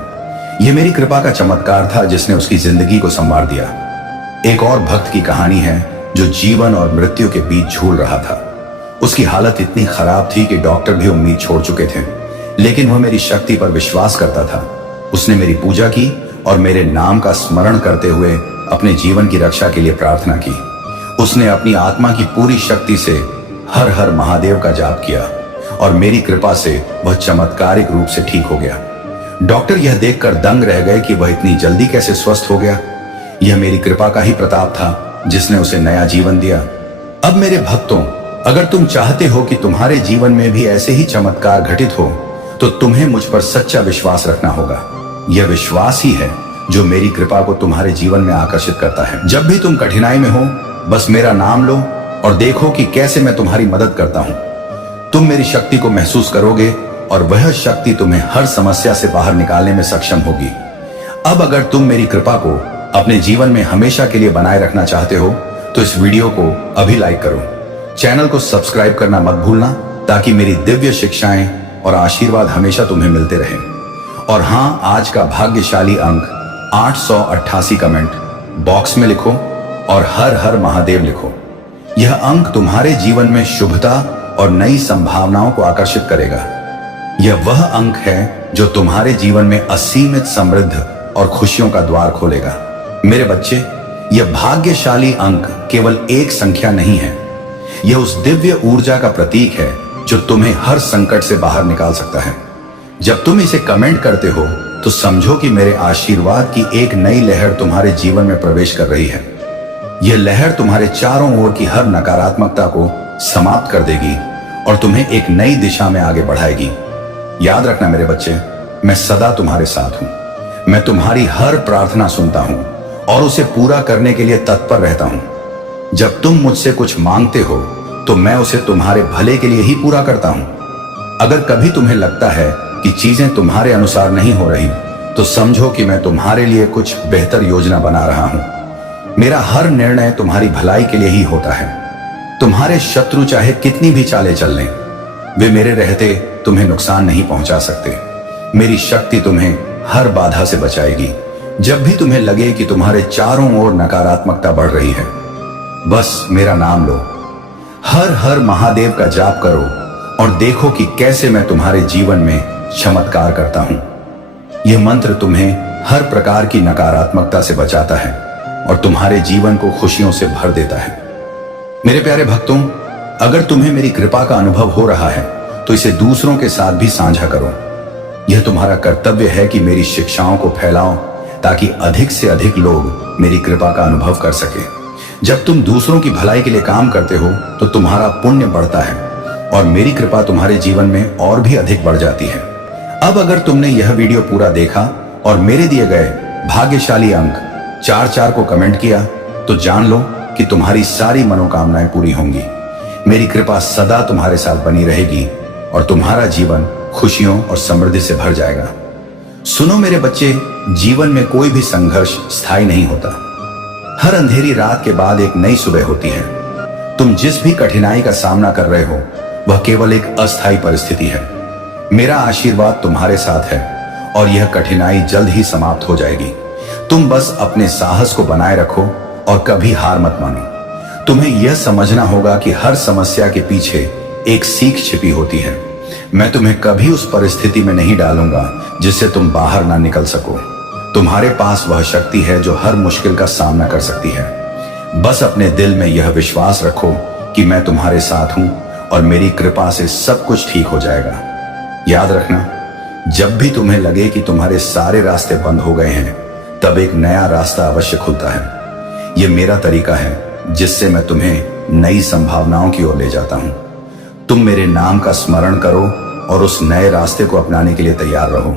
यह मेरी कृपा का चमत्कार था जिसने उसकी जिंदगी को संवार दिया। एक और भक्त की कहानी है जो जीवन और मृत्यु के बीच झूल रहा था। उसकी हालत इतनी खराब थी कि डॉक्टर भी उम्मीद छोड़ चुके थे, लेकिन वह मेरी शक्ति पर विश्वास करता था। उसने मेरी पूजा की और मेरे नाम का स्मरण करते हुए अपने जीवन की रक्षा के लिए प्रार्थना की। उसने अपनी आत्मा की पूरी शक्ति से हर हर महादेव का जाप किया और मेरी कृपा से वह चमत्कारिक रूप से ठीक हो गया। डॉक्टर यह देखकर दंग रह गए कि वह इतनी जल्दी कैसे स्वस्थ हो गया। यह मेरी कृपा का ही प्रताप था जिसने उसे नया जीवन दिया। अब मेरे भक्तों, अगर तुम चाहते हो कि तुम्हारे जीवन में भी ऐसे ही चमत्कार घटित हो, तो तुम्हें मुझ पर सच्चा विश्वास रखना होगा। यह विश्वास ही है जो मेरी कृपा को तुम्हारे जीवन में आकर्षित करता है। जब भी तुम कठिनाई में हो, बस मेरा नाम लो और देखो कि कैसे मैं तुम्हारी मदद करता हूं। तुम मेरी शक्ति को महसूस करोगे और वह शक्ति तुम्हें हर समस्या से बाहर निकालने में सक्षम होगी। अब अगर तुम मेरी कृपा को अपने जीवन में हमेशा के लिए बनाए रखना चाहते हो, तो इस वीडियो को अभी लाइक करो। चैनल को सब्सक्राइब करना मत भूलना ताकि मेरी दिव्य शिक्षाएं और आशीर्वाद हमेशा तुम्हें मिलते रहें। और हां, आज का भाग्यशाली अंक 888 कमेंट बॉक्स में लिखो और हर हर महादेव लिखो। यह अंक तुम्हारे जीवन में शुभता और नई संभावनाओं को आकर्षित करेगा। यह वह अंक है जो तुम्हारे जीवन में असीमित समृद्ध और खुशियों का द्वार खोलेगा। मेरे बच्चे, यह भाग्यशाली अंक केवल एक संख्या नहीं है। यह उस दिव्य ऊर्जा का प्रतीक है जो तुम्हें हर संकट से बाहर निकाल सकता है। जब तुम इसे कमेंट करते हो तो समझो कि मेरे आशीर्वाद की एक नई लहर तुम्हारे जीवन में प्रवेश कर रही है। यह लहर तुम्हारे चारों ओर की हर नकारात्मकता को समाप्त कर देगी और तुम्हें एक नई दिशा में आगे बढ़ाएगी। याद रखना मेरे बच्चे, मैं सदा तुम्हारे साथ हूं। मैं तुम्हारी हर प्रार्थना सुनता हूं और उसे पूरा करने के लिए तत्पर रहता हूं। जब तुम मुझसे कुछ मांगते हो तो मैं उसे तुम्हारे भले के लिए ही पूरा करता हूं। अगर कभी तुम्हें लगता है कि चीजें तुम्हारे अनुसार नहीं हो रही, तो समझो कि मैं तुम्हारे लिए कुछ बेहतर योजना बना रहा हूं। मेरा हर निर्णय तुम्हारी भलाई के लिए ही होता है। तुम्हारे शत्रु चाहे कितनी भी चालें चल लें, वे मेरे रहते तुम्हें नुकसान नहीं पहुंचा सकते। मेरी शक्ति तुम्हें हर बाधा से बचाएगी। जब भी तुम्हें लगे कि तुम्हारे चारों ओर नकारात्मकता बढ़ रही है, बस मेरा नाम लो, हर हर महादेव का जाप करो और देखो कि कैसे मैं तुम्हारे जीवन में चमत्कार करता हूं। यह मंत्र तुम्हें हर प्रकार की नकारात्मकता से बचाता है और तुम्हारे जीवन को खुशियों से भर देता है। मेरे प्यारे भक्तों, अगर तुम्हें मेरी कृपा का अनुभव हो रहा है तो इसे दूसरों के साथ भी साझा करो। यह तुम्हारा कर्तव्य है कि मेरी शिक्षाओं को फैलाओ ताकि अधिक से अधिक लोग मेरी कृपा का अनुभव कर सके। जब तुम दूसरों की भलाई के लिए काम करते हो तो तुम्हारा पुण्य बढ़ता है और मेरी कृपा तुम्हारे जीवन में और भी अधिक बढ़ जाती है। अब अगर तुमने यह वीडियो पूरा देखा और मेरे दिए गए भाग्यशाली अंक 44 को कमेंट किया, तो जान लो कि तुम्हारी सारी मनोकामनाएं पूरी होंगी। मेरी कृपा सदा तुम्हारे साथ बनी रहेगी और तुम्हारा जीवन खुशियों और समृद्धि से भर जाएगा। सुनो मेरे बच्चे, जीवन में कोई भी संघर्ष स्थायी नहीं होता। हर अंधेरी रात के बाद एक नई सुबह होती है। तुम जिस भी कठिनाई का सामना कर रहे हो वह केवल एक अस्थायी परिस्थिति है। मेरा आशीर्वाद तुम्हारे साथ है और यह कठिनाई जल्द ही समाप्त हो जाएगी। तुम बस अपने साहस को बनाए रखो और कभी हार मत मानो। तुम्हें यह समझना होगा कि हर समस्या के पीछे एक सीख छिपी होती है। मैं तुम्हें कभी उस परिस्थिति में नहीं डालूंगा जिससे तुम बाहर ना निकल सको। तुम्हारे पास वह शक्ति है जो हर मुश्किल का सामना कर सकती है। बस अपने दिल में यह विश्वास रखो कि मैं तुम्हारे साथ हूं और मेरी कृपा से सब कुछ ठीक हो जाएगा। याद रखना, जब भी तुम्हें लगे कि तुम्हारे सारे रास्ते बंद हो गए हैं, तब एक नया रास्ता अवश्य खुलता है। यह मेरा तरीका है जिससे मैं तुम्हें नई संभावनाओं की ओर ले जाता हूं। तुम मेरे नाम का स्मरण करो और उस नए रास्ते को अपनाने के लिए तैयार रहो।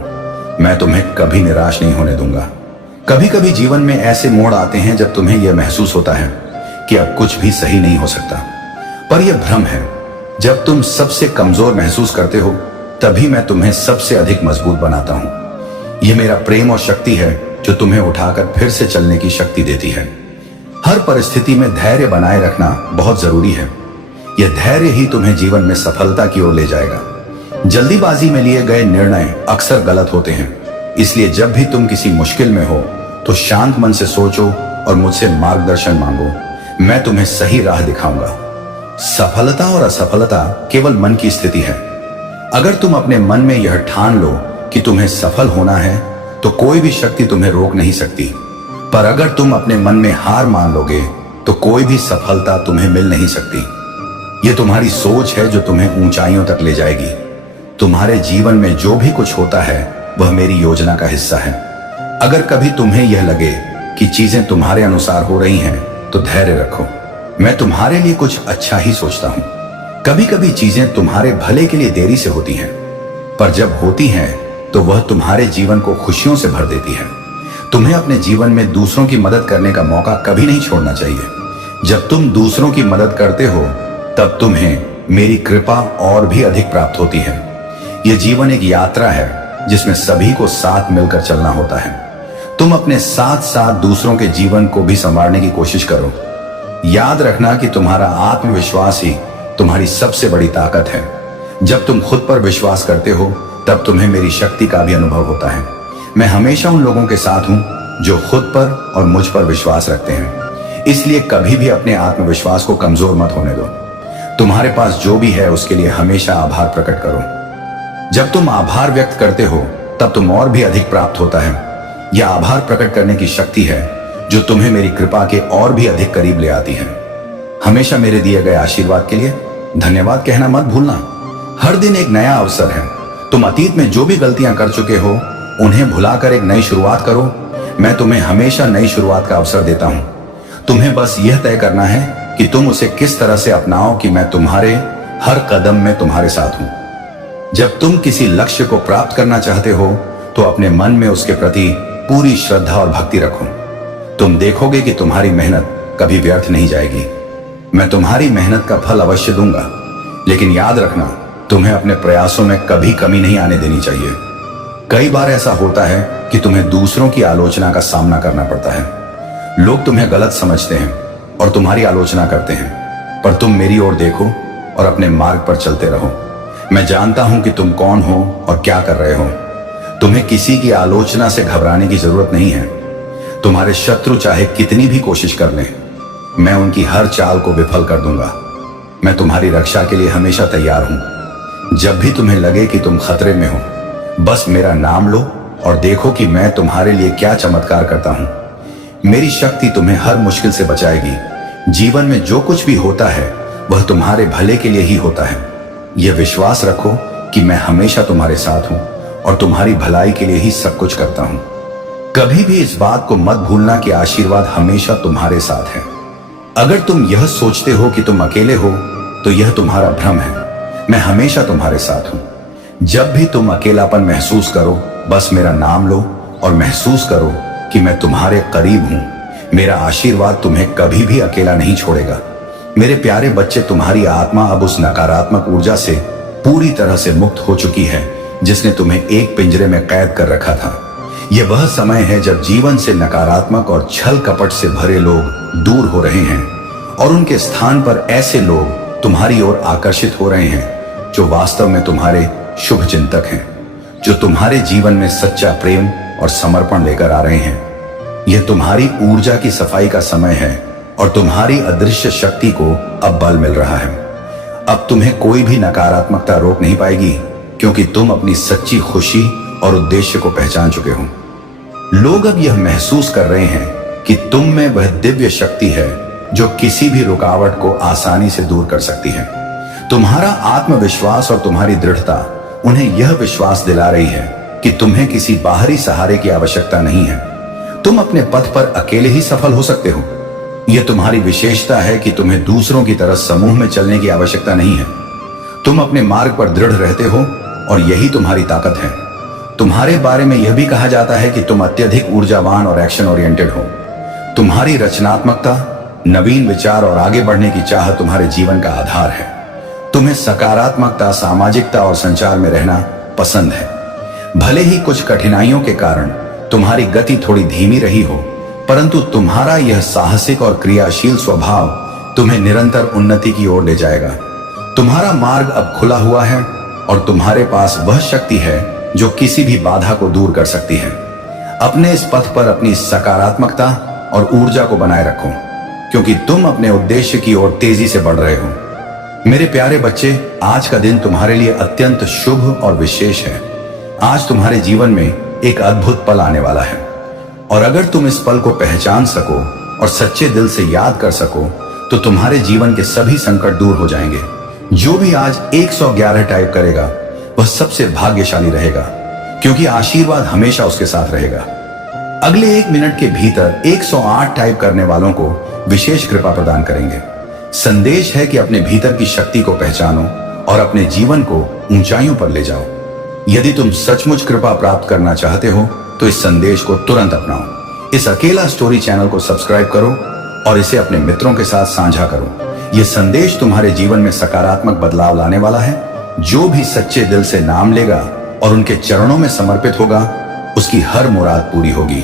मैं तुम्हें कभी निराश नहीं होने दूंगा। कभी कभी जीवन में ऐसे मोड़ आते हैं जब तुम्हें यह महसूस होता है कि अब कुछ भी सही नहीं हो सकता, पर यह भ्रम है। जब तुम सबसे कमजोर महसूस करते हो, तभी मैं तुम्हें सबसे अधिक मजबूत बनाता हूं। यह मेरा प्रेम और शक्ति है जो तुम्हें उठाकर फिर से चलने की शक्ति देती है। हर परिस्थिति में धैर्य बनाए रखना बहुत जरूरी है। यह धैर्य ही तुम्हें जीवन में सफलता की ओर ले जाएगा। जल्दीबाजी में लिए गए निर्णय अक्सर गलत होते हैं, इसलिए जब भी तुम किसी मुश्किल में हो तो शांत मन से सोचो और मुझसे मार्गदर्शन मांगो। मैं तुम्हें सही राह दिखाऊंगा। सफलता और असफलता केवल मन की स्थिति है। अगर तुम अपने मन में यह ठान लो कि तुम्हें सफल होना है, तो कोई भी शक्ति तुम्हें रोक नहीं सकती। पर अगर तुम अपने मन में हार मान लोगे, तो कोई भी सफलता तुम्हें मिल नहीं सकती। यह तुम्हारी सोच है जो तुम्हें ऊंचाइयों तक ले जाएगी। तुम्हारे जीवन में जो भी कुछ होता है वह मेरी योजना का हिस्सा है। अगर कभी तुम्हें यह लगे कि चीजें तुम्हारे अनुसार हो रही हैं, तो धैर्य रखो। मैं तुम्हारे लिए कुछ अच्छा ही सोचता हूं। कभी कभी चीजें तुम्हारे भले के लिए देरी से होती हैं, पर जब होती हैं तो वह तुम्हारे जीवन को खुशियों से भर देती है। तुम्हें अपने जीवन में दूसरों की मदद करने का मौका कभी नहीं छोड़ना चाहिए। जब तुम दूसरों की मदद करते हो, तब तुम्हें मेरी कृपा और भी अधिक प्राप्त होती है। यह जीवन एक यात्रा है जिसमें सभी को साथ मिलकर चलना होता है। तुम अपने साथ साथ दूसरों के जीवन को भी संवारने की कोशिश करो। याद रखना कि तुम्हारा आत्मविश्वास ही तुम्हारी सबसे बड़ी ताकत है। जब तुम खुद पर विश्वास करते हो, तब तुम्हें मेरी शक्ति का भी अनुभव होता है। मैं हमेशा उन लोगों के साथ हूं जो खुद पर और मुझ पर विश्वास रखते हैं। इसलिए कभी भी अपने आत्मविश्वास को कमजोर मत होने दो। तुम्हारे पास जो भी है उसके लिए हमेशा आभार प्रकट करो। जब तुम आभार व्यक्त करते हो, तब तुम और भी अधिक प्राप्त होता है। यह आभार प्रकट करने की शक्ति है जो तुम्हें मेरी कृपा के और भी अधिक करीब ले आती है। हमेशा मेरे दिए गए आशीर्वाद के लिए धन्यवाद कहना मत भूलना। हर दिन एक नया अवसर है। तुम अतीत में जो भी गलतियां कर चुके हो, उन्हें भुलाकर एक नई शुरुआत करो। मैं तुम्हें हमेशा नई शुरुआत का अवसर देता हूं। तुम्हें बस यह तय करना है कि तुम उसे किस तरह से अपनाओ कि मैं तुम्हारे हर कदम में तुम्हारे साथ हूं। जब तुम किसी लक्ष्य को प्राप्त करना चाहते हो, तो अपने मन में उसके प्रति पूरी श्रद्धा और भक्ति रखो। तुम देखोगे कि तुम्हारी मेहनत कभी व्यर्थ नहीं जाएगी। मैं तुम्हारी मेहनत का फल अवश्य दूंगा, लेकिन याद रखना, तुम्हें अपने प्रयासों में कभी कमी नहीं आने देनी चाहिए। कई बार ऐसा होता है कि तुम्हें दूसरों की आलोचना का सामना करना पड़ता है। लोग तुम्हें गलत समझते हैं और तुम्हारी आलोचना करते हैं, पर तुम मेरी ओर देखो और अपने मार्ग पर चलते रहो। मैं जानता हूं कि तुम कौन हो और क्या कर रहे हो। तुम्हें किसी की आलोचना से घबराने की जरूरत नहीं है। तुम्हारे शत्रु चाहे कितनी भी कोशिश कर लें, मैं उनकी हर चाल को विफल कर दूंगा। मैं तुम्हारी रक्षा के लिए हमेशा तैयार हूं। जब भी तुम्हें लगे कि तुम खतरे में हो, बस मेरा नाम लो और देखो कि मैं तुम्हारे लिए क्या चमत्कार करता हूं। मेरी शक्ति तुम्हें हर मुश्किल से बचाएगी। जीवन में जो कुछ भी होता है वह तुम्हारे भले के लिए ही होता है। यह विश्वास रखो कि मैं हमेशा तुम्हारे साथ हूं और तुम्हारी भलाई के लिए ही सब कुछ करता हूं। कभी भी इस बात को मत भूलना कि आशीर्वाद हमेशा तुम्हारे साथ है। अगर तुम यह सोचते हो कि तुम अकेले हो तो यह तुम्हारा भ्रम है। मैं हमेशा तुम्हारे साथ हूं। जब भी तुम अकेलापन महसूस करो, बस मेरा नाम लो और महसूस करो कि मैं तुम्हारे करीब हूं। मेरा आशीर्वाद तुम्हें कभी भी अकेला नहीं छोड़ेगा। मेरे प्यारे बच्चे, तुम्हारी आत्मा अब उस नकारात्मक ऊर्जा से पूरी तरह से मुक्त हो चुकी है जिसने तुम्हें एक पिंजरे में कैद कर रखा था। यह वह समय है जब जीवन से नकारात्मक और छल कपट से भरे लोग दूर हो रहे हैं और उनके स्थान पर ऐसे लोग तुम्हारी ओर आकर्षित हो रहे हैं जो वास्तव में तुम्हारे शुभ चिंतक हैं, जो तुम्हारे जीवन में सच्चा प्रेम और समर्पण लेकर आ रहे हैं। यह तुम्हारी ऊर्जा की सफाई का समय है और तुम्हारी अदृश्य शक्ति को अब बल मिल रहा है। अब तुम्हें कोई भी नकारात्मकता रोक नहीं पाएगी, क्योंकि तुम अपनी सच्ची खुशी और उद्देश्य को पहचान चुके हो। लोग अब यह महसूस कर रहे हैं कि तुम में वह दिव्य शक्ति है जो किसी भी रुकावट को आसानी से दूर कर सकती है। तुम्हारा आत्मविश्वास और तुम्हारी दृढ़ता उन्हें यह विश्वास दिला रही है कि तुम्हें किसी बाहरी सहारे की आवश्यकता नहीं है। तुम अपने पथ पर अकेले ही सफल हो सकते हो। यह तुम्हारी विशेषता है कि तुम्हें दूसरों की तरह समूह में चलने की आवश्यकता नहीं है। तुम अपने मार्ग पर दृढ़ रहते हो और यही तुम्हारी ताकत है। तुम्हारे बारे में यह भी कहा जाता है कि तुम अत्यधिक ऊर्जावान और एक्शन ओरिएंटेड हो। तुम्हारी रचनात्मकता, नवीन विचार और आगे बढ़ने की चाह तुम्हारे जीवन का आधार है। तुम्हें सकारात्मकता, सामाजिकता और संचार में रहना पसंद है। भले ही कुछ कठिनाइयों के कारण तुम्हारी गति थोड़ी धीमी रही हो, परंतु तुम्हारा यह साहसिक और क्रियाशील स्वभाव तुम्हें निरंतर उन्नति की ओर ले जाएगा। तुम्हारा मार्ग अब खुला हुआ है और तुम्हारे पास वह शक्ति है जो किसी भी बाधा को दूर कर सकती है। अपने इस पथ पर अपनी सकारात्मकता और ऊर्जा को बनाए रखो, क्योंकि तुम अपने उद्देश्य की ओर तेजी से बढ़ रहे हो। मेरे प्यारे बच्चे, आज का दिन तुम्हारे लिए अत्यंत शुभ और विशेष है। आज तुम्हारे जीवन में एक अद्भुत पल आने वाला है और अगर तुम इस पल को पहचान सको और सच्चे दिल से याद कर सको तो तुम्हारे जीवन के सभी संकट दूर हो जाएंगे। जो भी आज 111 टाइप करेगा वह सबसे भाग्यशाली रहेगा, क्योंकि आशीर्वाद हमेशा उसके साथ रहेगा। अगले 1 मिनट के भीतर 108 टाइप करने वालों को विशेष कृपा प्रदान करेंगे। संदेश है कि अपने भीतर की शक्ति को पहचानो और अपने जीवन को ऊंचाइयों पर ले जाओ। यदि तुम सचमुच कृपा प्राप्त करना चाहते हो तो इस संदेश को तुरंत अपनाओ। इस अकेला स्टोरी चैनल को सब्सक्राइब करो और इसे अपने मित्रों के साथ साझा करो। यह संदेश तुम्हारे जीवन में सकारात्मक बदलाव लाने वाला है। जो भी सच्चे दिल से नाम लेगा और उनके चरणों में समर्पित होगा, उसकी हर मुराद पूरी होगी।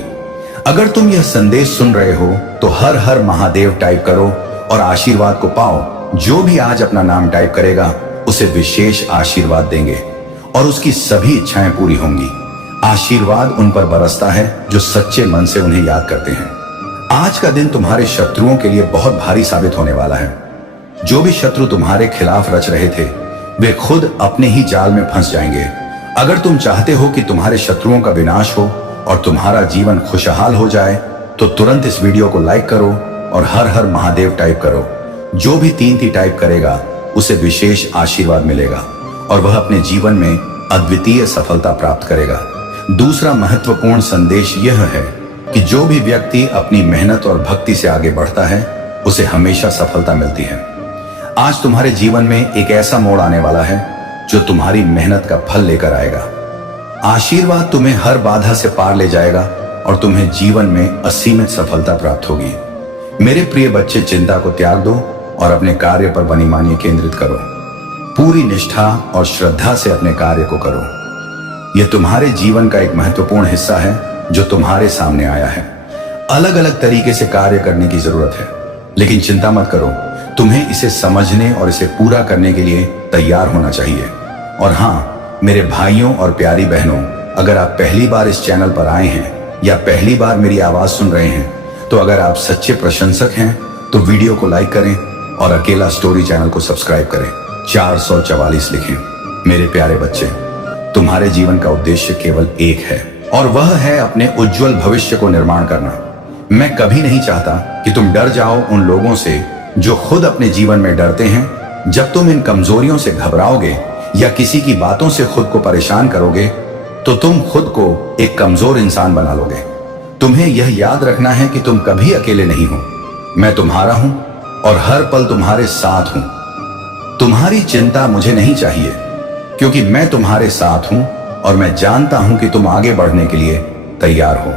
अगर तुम यह संदेश सुन रहे हो तो हर हर महादेव टाइप करो और आशीर्वाद को पाओ। जो भी आज अपना नाम टाइप करेगा उसे विशेष आशीर्वाद देंगे और उसकी सभी इच्छाएं पूरी होंगी। आशीर्वाद उन पर बरसता है जो सच्चे मन से उन्हें याद करते हैं। आज का दिन तुम्हारे शत्रुओं के लिए बहुत भारी साबित होने वाला है। जो भी शत्रु तुम्हारे खिलाफ रच रहे थे वे खुद अपने ही जाल में फंस जाएंगे। अगर तुम चाहते हो कि तुम्हारे शत्रुओं का विनाश हो और तुम्हारा जीवन खुशहाल हो जाए तो तुरंत इस वीडियो को लाइक करो और हर हर महादेव टाइप करो। जो भी 3 टाइप करेगा उसे विशेष आशीर्वाद मिलेगा और वह अपने जीवन में अद्वितीय सफलता प्राप्त करेगा। दूसरा महत्वपूर्ण संदेश यह है कि जो भी व्यक्ति अपनी मेहनत और भक्ति से आगे बढ़ता है उसे हमेशा सफलता मिलती है। आज तुम्हारे जीवन में एक ऐसा मोड़ आने वाला है जो तुम्हारी मेहनत का फल लेकर आएगा। आशीर्वाद तुम्हें हर बाधा से पार ले जाएगा और तुम्हें जीवन में असीमित सफलता प्राप्त होगी। मेरे प्रिय बच्चे, चिंता को त्याग दो और अपने कार्य पर बनी मानिए केंद्रित करो। पूरी निष्ठा और श्रद्धा से अपने कार्य को करो। यह तुम्हारे जीवन का एक महत्वपूर्ण हिस्सा है जो तुम्हारे सामने आया है। अलग अलग तरीके से कार्य करने की जरूरत है, लेकिन चिंता मत करो, तुम्हें इसे समझने और इसे पूरा करने के लिए तैयार होना चाहिए। और हाँ, मेरे भाइयों और प्यारी बहनों, अगर आप पहली बार इस चैनल पर आए हैं या पहली बार मेरी आवाज सुन रहे हैं, तो अगर आप सच्चे प्रशंसक हैं तो वीडियो को लाइक करें और अकेला स्टोरी चैनल को सब्सक्राइब करें। 444 लिखें। मेरे प्यारे बच्चे, तुम्हारे जीवन का उद्देश्य केवल एक है, और वह है अपने उज्जवल भविष्य को निर्माण करना। मैं कभी नहीं चाहता कि तुम डर जाओ उन लोगों से जो खुद अपने जीवन में डरते हैं। जब तुम इन कमजोरियों से घबराओगे या किसी की बातों से खुद को परेशान करोगे, तो तुम खुद को एक कमजोर इंसान बना लोगे। तुम्हें यह याद रखना है कि तुम कभी अकेले नहीं हो। मैं तुम्हारा हूं और हर पल तुम्हारे साथ हूं। तुम्हारी चिंता मुझे नहीं चाहिए, क्योंकि मैं तुम्हारे साथ हूं और मैं जानता हूं कि तुम आगे बढ़ने के लिए तैयार हो।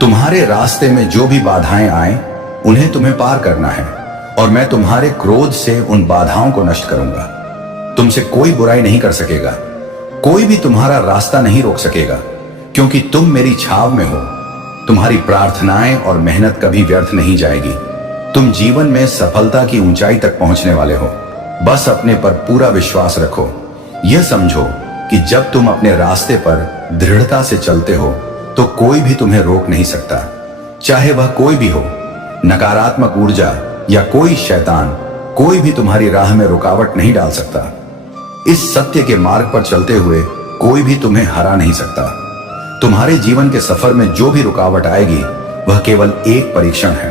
तुम्हारे रास्ते में जो भी बाधाएं आए, उन्हें तुम्हें पार करना है, और मैं तुम्हारे क्रोध से उन बाधाओं को नष्ट करूंगा। तुमसे कोई बुराई नहीं कर सकेगा, कोई भी तुम्हारा रास्ता नहीं रोक सकेगा, क्योंकि तुम मेरी छाव में हो। तुम्हारी प्रार्थनाएं और मेहनत कभी व्यर्थ नहीं जाएगी। तुम जीवन में सफलता की ऊंचाई तक पहुंचने वाले हो। बस अपने पर पूरा विश्वास रखो। यह समझो कि जब तुम अपने रास्ते पर दृढ़ता से चलते हो, तो कोई भी तुम्हें रोक नहीं सकता, चाहे वह कोई भी हो। नकारात्मक ऊर्जा या कोई शैतान, कोई भी तुम्हारी राह में रुकावट नहीं डाल सकता। इस सत्य के मार्ग पर चलते हुए कोई भी तुम्हें हरा नहीं सकता। तुम्हारे जीवन के सफर में जो भी रुकावट आएगी, वह केवल एक परीक्षण है।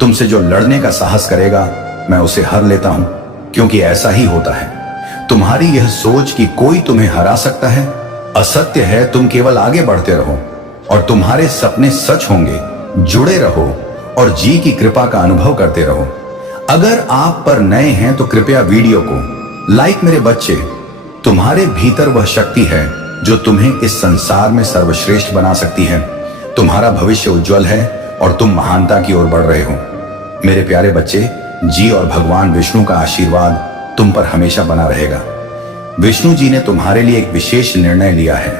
तुमसे जो लड़ने का साहस करेगा, मैं उसे हर लेता हूं, क्योंकि ऐसा ही होता है। तुम्हारी यह सोच कि कोई तुम्हें हरा सकता है, असत्य है। तुम केवल आगे बढ़ते रहो और तुम्हारे सपने सच होंगे। जुड़े रहो और जी की कृपा का अनुभव करते रहो। अगर आप पर नए हैं तो कृपया वीडियो को लाइक। मेरे बच्चे, तुम्हारे भीतर वह शक्ति है जो तुम्हें इस संसार में सर्वश्रेष्ठ बना सकती है। तुम्हारा भविष्य उज्जवल है और तुम महानता की ओर बढ़ रहे हो। मेरे प्यारे बच्चे, जी और भगवान विष्णु का आशीर्वाद तुम पर हमेशा बना रहेगा। विष्णु जी ने तुम्हारे लिए एक विशेष निर्णय लिया है,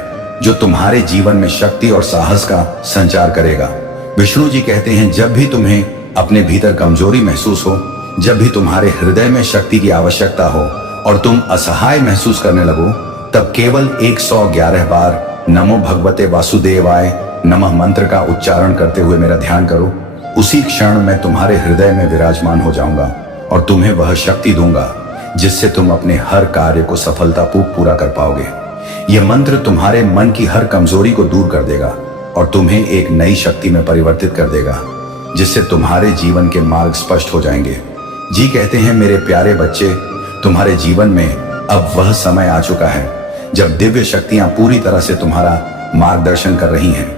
जो तुम्हारे जीवन में शक्ति और साहस का संचार करेगा। विष्णु जी कहते हैं, जब भी तुम्हें अपने भीतर कमजोरी महसूस हो, जब भी तुम्हारे हृदय में शक्ति की आवश्यकता हो और तुम असहाय महसूस करने लगो, तब केवल 111 बार नमो भगवते वासुदेवाय नमः मंत्र का उच्चारण करते हुए मेरा ध्यान करो। उसी क्षण मैं तुम्हारे हृदय में विराजमान हो जाऊंगा और तुम्हें वह शक्ति दूंगा जिससे तुम अपने हर कार्य को सफलतापूर्वक पूरा कर पाओगे। यह मंत्र तुम्हारे मन की हर कमजोरी को दूर कर देगा और तुम्हें एक नई शक्ति में परिवर्तित कर देगा, जिससे तुम्हारे जीवन के मार्ग स्पष्ट हो जाएंगे। जी कहते हैं, मेरे प्यारे बच्चे, तुम्हारे जीवन में अब वह समय आ चुका है जब दिव्य शक्तियां पूरी तरह से तुम्हारा मार्गदर्शन कर रही हैं।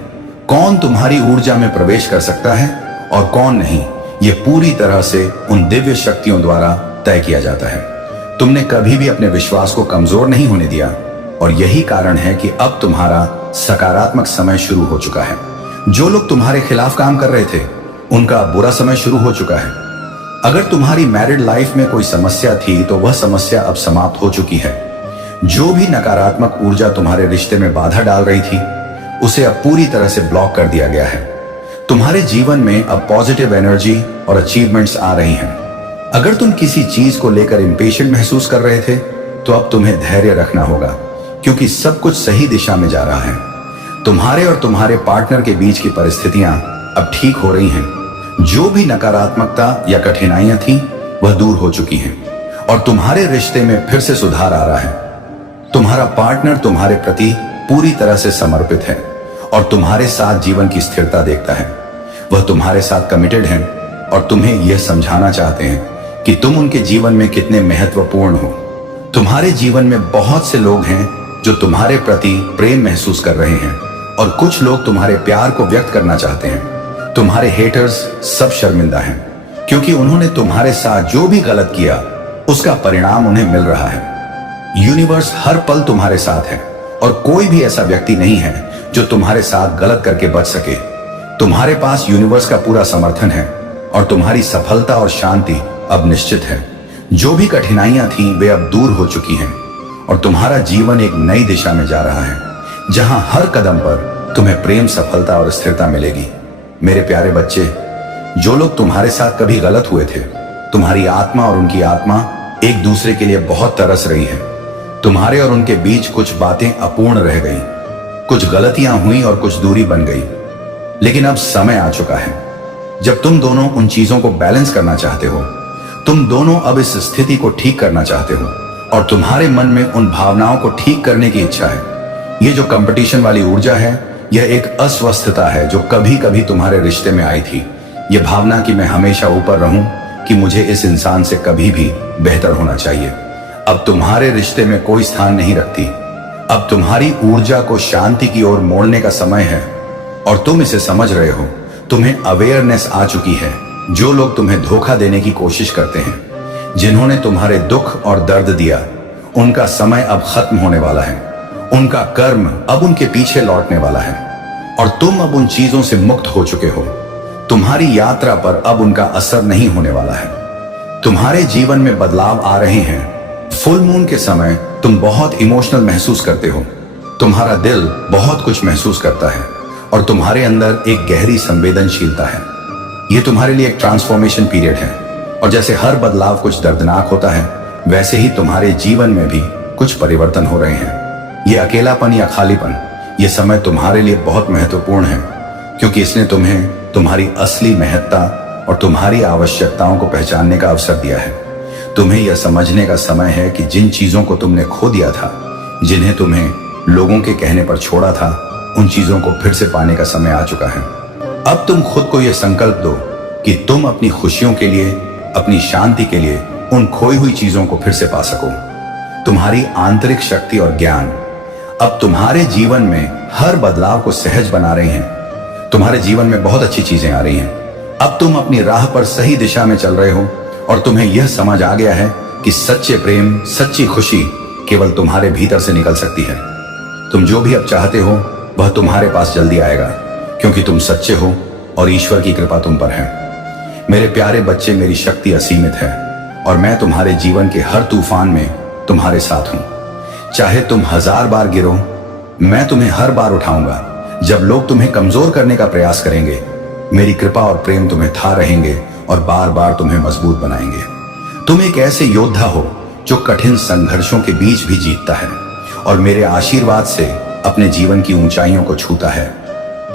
कौन तुम्हारी ऊर्जा में प्रवेश कर सकता है और कौन नहीं, यह पूरी तरह से उन दिव्य शक्तियों द्वारा तय किया जाता है। तुमने कभी भी अपने विश्वास को कमजोर नहीं होने दिया, और यही कारण है कि अब तुम्हारा सकारात्मक समय शुरू हो चुका है। जो लोग तुम्हारे खिलाफ काम कर रहे थे, उनका बुरा समय शुरू हो चुका है। अगर तुम्हारी मैरिड लाइफ में कोई समस्या थी, तो वह समस्या अब समाप्त हो चुकी है। जो भी नकारात्मक ऊर्जा तुम्हारे रिश्ते में बाधा डाल रही थी, उसे अब पूरी तरह से ब्लॉक कर दिया गया है। तुम्हारे जीवन में अब पॉजिटिव एनर्जी और अचीवमेंट्स आ रही हैं। अगर तुम किसी चीज को लेकर इंपेशेंट महसूस कर रहे थे, तो अब तुम्हें धैर्य रखना होगा, क्योंकि सब कुछ सही दिशा में जा रहा है। तुम्हारे और तुम्हारे पार्टनर के बीच की परिस्थितियां अब ठीक हो रही हैं। जो भी नकारात्मकता या कठिनाइयां थी, वह दूर हो चुकी हैं और तुम्हारे रिश्ते में फिर से सुधार आ रहा है। तुम्हारा पार्टनर तुम्हारे प्रति पूरी तरह से समर्पित है और तुम्हारे साथ जीवन की स्थिरता देखता है। वह तुम्हारे साथ कमिटेड है और तुम्हें यह समझाना चाहते हैं कि तुम उनके जीवन में कितने महत्वपूर्ण हो। तुम्हारे जीवन में बहुत से लोग हैं जो तुम्हारे प्रति प्रेम महसूस कर रहे हैं, और कुछ लोग तुम्हारे प्यार को व्यक्त करना चाहते हैं। तुम्हारे हेटर्स सब शर्मिंदा हैं, क्योंकि उन्होंने तुम्हारे साथ जो भी गलत किया, उसका परिणाम उन्हें मिल रहा है। यूनिवर्स हर पल तुम्हारे साथ है और कोई भी ऐसा व्यक्ति नहीं है जो तुम्हारे साथ गलत करके बच सके। तुम्हारे पास यूनिवर्स का पूरा समर्थन है और तुम्हारी सफलता और शांति अब निश्चित है। जो भी कठिनाइयां थीं वे अब दूर हो चुकी हैं और तुम्हारा जीवन एक नई दिशा में जा रहा है जहां हर कदम पर तुम्हें प्रेम, सफलता और स्थिरता मिलेगी। मेरे प्यारे बच्चे, जो लोग तुम्हारे साथ कभी गलत हुए थे, तुम्हारी आत्मा और उनकी आत्मा एक दूसरे के लिए बहुत तरस रही है। तुम्हारे और उनके बीच कुछ बातें अपूर्ण रह गई, कुछ गलतियां हुई और कुछ दूरी बन गई। लेकिन अब समय आ चुका है जब तुम दोनों उन चीजों को बैलेंस करना चाहते हो। तुम दोनों अब इस स्थिति को ठीक करना चाहते हो और तुम्हारे मन में उन भावनाओं को ठीक करने की इच्छा है। ये जो कंपटीशन वाली ऊर्जा है, यह एक अस्वस्थता है जो कभी कभी तुम्हारे रिश्ते में आई थी। यह भावना कि मैं हमेशा ऊपर रहूं, कि मुझे इस इंसान से कभी भी बेहतर होना चाहिए, अब तुम्हारे रिश्ते में कोई स्थान नहीं रखती। अब तुम्हारी ऊर्जा को शांति की ओर मोड़ने का समय है और तुम इसे समझ रहे हो। तुम्हें अवेयरनेस आ चुकी है। जो लोग तुम्हें धोखा देने की कोशिश करते हैं, जिन्होंने तुम्हारे दुख और दर्द दिया, उनका समय अब खत्म होने वाला है। उनका कर्म अब उनके पीछे लौटने वाला है और तुम अब उन चीजों से मुक्त हो चुके हो। तुम्हारी यात्रा पर अब उनका असर नहीं होने वाला है। तुम्हारे जीवन में बदलाव आ रहे हैं। फुल मून के समय तुम बहुत इमोशनल महसूस करते हो। तुम्हारा दिल बहुत कुछ महसूस करता है और तुम्हारे अंदर एक गहरी संवेदनशीलता है। यह तुम्हारे लिए एक ट्रांसफॉर्मेशन पीरियड है और जैसे हर बदलाव कुछ दर्दनाक होता है, वैसे ही तुम्हारे जीवन में भी कुछ परिवर्तन हो रहे हैं। ये अकेलापन या खालीपन, ये समय तुम्हारे लिए बहुत महत्वपूर्ण है क्योंकि इसने तुम्हें तुम्हारी असली महत्ता और तुम्हारी आवश्यकताओं को पहचानने का अवसर दिया है। तुम्हें यह समझने का समय है कि जिन चीजों को तुमने खो दिया था, जिन्हें तुम्हें लोगों के कहने पर छोड़ा था, उन चीजों को फिर से पाने का समय आ चुका है। अब तुम खुद को यह संकल्प दो कि तुम अपनी खुशियों के लिए, अपनी शांति के लिए उन खोई हुई चीजों को फिर से पा सको। तुम्हारी आंतरिक शक्ति और ज्ञान अब तुम्हारे जीवन में हर बदलाव को सहज बना रहे हैं। तुम्हारे जीवन में बहुत अच्छी चीजें आ रही हैं। अब तुम अपनी राह पर सही दिशा में चल रहे हो और तुम्हें यह समझ आ गया है कि सच्चे प्रेम, सच्ची खुशी केवल तुम्हारे भीतर से निकल सकती है। तुम जो भी अब चाहते हो वह तुम्हारे पास जल्दी आएगा क्योंकि तुम सच्चे हो और ईश्वर की कृपा तुम पर है। मेरे प्यारे बच्चे, मेरी शक्ति असीमित है और मैं तुम्हारे जीवन के हर तूफान में तुम्हारे साथ हूं। चाहे तुम 1000 बार गिरो, मैं तुम्हें हर बार उठाऊंगा। जब लोग तुम्हें कमजोर करने का प्रयास करेंगे, मेरी कृपा और प्रेम तुम्हें था रहेंगे और बार बार तुम्हें मजबूत बनाएंगे। तुम एक ऐसे योद्धा हो जो कठिन संघर्षों के बीच भी जीतता है और मेरे आशीर्वाद से अपने जीवन की ऊंचाइयों को छूता है।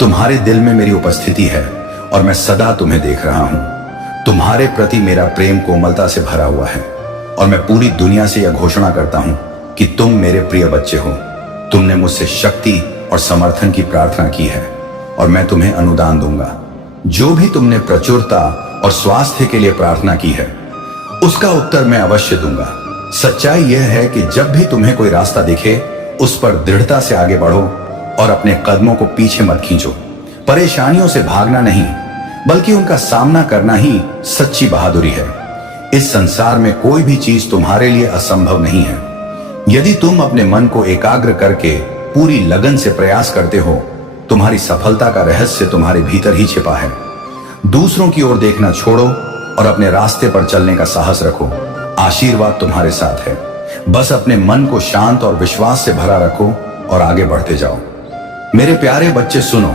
तुम्हारे दिल में मेरी उपस्थिति है और मैं सदा तुम्हें देख रहा हूं। तुम्हारे प्रति मेरा प्रेम कोमलता से भरा हुआ है और मैं पूरी दुनिया से यह घोषणा करता हूं कि तुम मेरे प्रिय बच्चे हो। तुमने मुझसे शक्ति और समर्थन की प्रार्थना की है और मैं तुम्हें अनुदान दूंगा। जो भी तुमने प्रचुरता और स्वास्थ्य के लिए प्रार्थना की है, उसका उत्तर मैं अवश्य दूंगा। सच्चाई यह है कि जब भी तुम्हें कोई रास्ता दिखे, उस पर दृढ़ता से आगे बढ़ो और अपने कदमों को पीछे मत खींचो। परेशानियों से भागना नहीं, बल्कि उनका सामना करना ही सच्ची बहादुरी है। इस संसार में कोई भी चीज तुम्हारे लिए असंभव नहीं है। यदि तुम अपने मन को एकाग्र करके पूरी लगन से प्रयास करते हो, तुम्हारी सफलता का रहस्य तुम्हारे भीतर ही छिपा है। दूसरों की ओर देखना छोड़ो और अपने रास्ते पर चलने का साहस रखो। आशीर्वाद तुम्हारे साथ है। बस अपने मन को शांत और विश्वास से भरा रखो और आगे बढ़ते जाओ। मेरे प्यारे बच्चे, सुनो,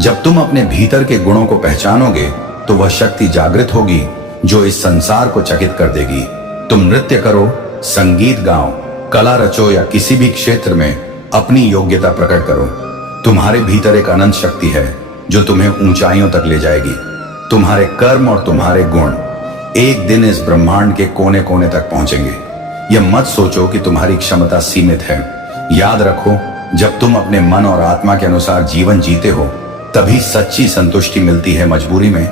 जब तुम अपने भीतर के गुणों को पहचानोगे तो वह शक्ति जागृत होगी जो इस संसार को चकित कर देगी। तुम नृत्य करो, संगीत गाओ, कला रचो या किसी भी क्षेत्र में अपनी योग्यता प्रकट करो। तुम्हारे भीतर एक अनंत शक्ति है जो तुम्हें ऊंचाइयों तक ले जाएगी। तुम्हारे कर्म और तुम्हारे गुण एक दिन इस ब्रह्मांड के कोने कोने तक पहुंचेंगे। यह मत सोचो कि तुम्हारी क्षमता सीमित है। याद रखो, जब तुम अपने मन और आत्मा के अनुसार जीवन जीते हो, तभी सच्ची संतुष्टि मिलती है। मजबूरी में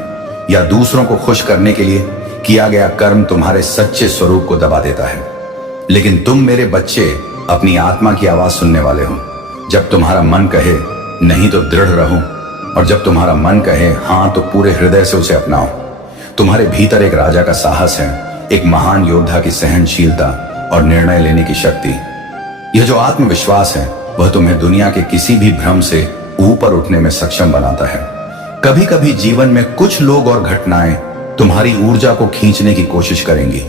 या दूसरों को खुश करने के लिए किया गया कर्म तुम्हारे सच्चे स्वरूप को दबा देता है। लेकिन तुम मेरे बच्चे अपनी आत्मा की आवाज सुनने वाले हो। जब तुम्हारा मन कहे नहीं तो दृढ़ रहो, और जब तुम्हारा मन कहे हां तो पूरे हृदय से उसे अपनाओ। तुम्हारे भीतर एक राजा का साहस है, एक महान योद्धा की सहनशीलता और निर्णय लेने की शक्ति। यह जो आत्मविश्वास है वह तुम्हें दुनिया के किसी भी भ्रम से ऊपर उठने में सक्षम बनाता है। कभी कभी जीवन में कुछ लोग और घटनाएं तुम्हारी ऊर्जा को खींचने की कोशिश करेंगी,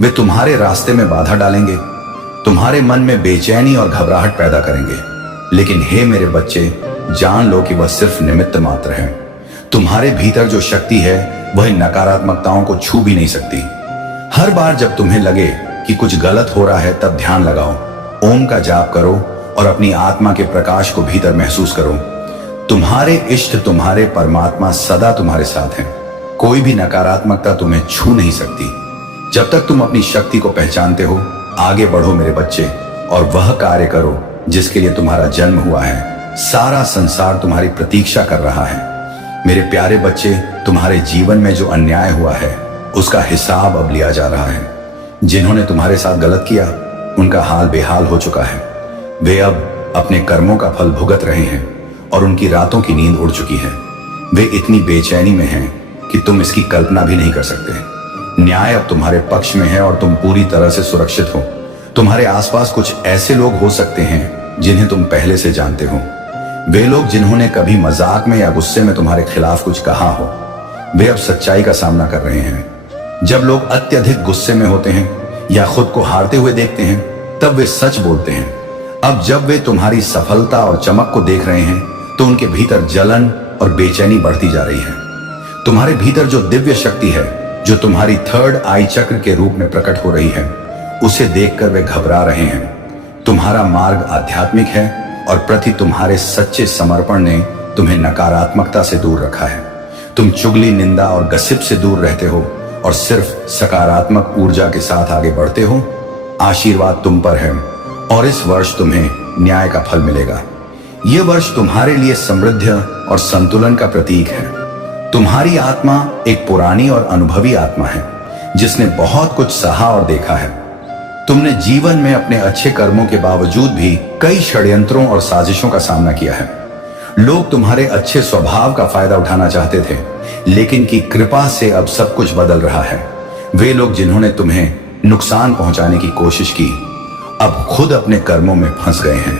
वे तुम्हारे रास्ते में बाधा डालेंगे, तुम्हारे मन में बेचैनी और घबराहट पैदा करेंगे। लेकिन हे मेरे बच्चे, जान लो कि वह सिर्फ निमित्त मात्र है। तुम्हारे भीतर जो शक्ति है वह नकारात्मकताओं को छू भी नहीं सकती। हर बार जब तुम्हें लगे कि कुछ गलत हो रहा है, तब ध्यान लगाओ, ओम का जाप करो और अपनी आत्मा के प्रकाश को भीतर महसूस करो। तुम्हारे इष्ट, तुम्हारे परमात्मा सदा तुम्हारे साथ हैं। कोई भी नकारात्मकता तुम्हें छू नहीं सकती। जब तक तुम अपनी शक्ति को पहचानते हो, आगे बढ़ो मेरे बच्चे, और वह कार्य करो जिसके लिए तुम्हारा जन्म हुआ है। सारा संसार तुम्हारी प्रतीक्षा कर रहा है। मेरे प्यारे बच्चे, तुम्हारे जीवन में जो अन्याय हुआ है उसका हिसाब अब लिया जा रहा है। जिन्होंने तुम्हारे साथ गलत किया उनका हाल बेहाल हो चुका है। वे अब अपने कर्मों का फल भुगत रहे हैं और उनकी रातों की नींद उड़ चुकी है। वे इतनी बेचैनी में हैं कि तुम इसकी कल्पना भी नहीं कर सकते। न्याय अब तुम्हारे पक्ष में है और तुम पूरी तरह से सुरक्षित हो। तुम्हारे आसपास कुछ ऐसे लोग हो सकते हैं जिन्हें तुम पहले से जानते हो। वे लोग जिन्होंने कभी मजाक में या गुस्से में तुम्हारे खिलाफ कुछ कहा हो, वे अब सच्चाई का सामना कर रहे हैं। जब लोग अत्यधिक गुस्से में होते हैं या खुद को हारते हुए देखते हैं, तब वे सच बोलते हैं। अब जब वे तुम्हारी सफलता और चमक को देख रहे हैं, तो उनके भीतर जलन और बेचैनी बढ़ती जा रही है। तुम्हारे भीतर जो दिव्य शक्ति है, जो तुम्हारी थर्ड आई चक्र के रूप में प्रकट हो रही है, उसे देखकर वे घबरा रहे हैं। तुम्हारा मार्ग आध्यात्मिक है और प्रति तुम्हारे सच्चे समर्पण ने तुम्हें नकारात्मकता से दूर रखा है। तुम चुगली, निंदा और गसिप से दूर रहते हो और सिर्फ सकारात्मक ऊर्जा के साथ आगे बढ़ते हो। आशीर्वाद तुम पर है और इस वर्ष तुम्हें न्याय का फल मिलेगा। यह वर्ष तुम्हारे लिए समृद्धि और संतुलन का प्रतीक है। तुम्हारी आत्मा एक पुरानी और अनुभवी आत्मा है जिसने बहुत कुछ सहा और देखा है। तुमने जीवन में अपने अच्छे कर्मों के बावजूद भी कई षड्यंत्रों और साजिशों का सामना किया है। लोग तुम्हारे अच्छे स्वभाव का फायदा उठाना चाहते थे, लेकिन की कृपा से अब सब कुछ बदल रहा है। वे लोग जिन्होंने तुम्हें नुकसान पहुंचाने की कोशिश की, अब खुद अपने कर्मों में फंस गए हैं।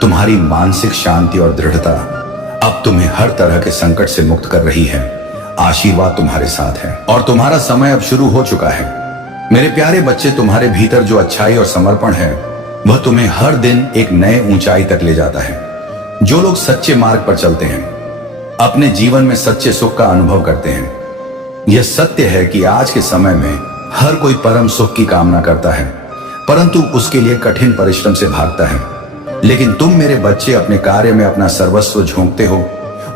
तुम्हारी मानसिक शांति और दृढ़ता अब तुम्हें हर तरह के संकट से मुक्त कर रही है। आशीर्वाद तुम्हारे साथ है और तुम्हारा समय अब शुरू हो चुका है। मेरे प्यारे बच्चे, तुम्हारे भीतर जो अच्छाई और समर्पण है, वह तुम्हें हर दिन एक नए ऊंचाई तक ले जाता है। जो लोग सच्चे मार्ग पर चलते हैं, अपने जीवन में सच्चे सुख का अनुभव करते हैं। यह सत्य है कि आज के समय में हर कोई परम सुख की कामना करता है, परंतु उसके लिए कठिन परिश्रम से भागता है। लेकिन तुम मेरे बच्चे अपने कार्य में अपना सर्वस्व झोंकते हो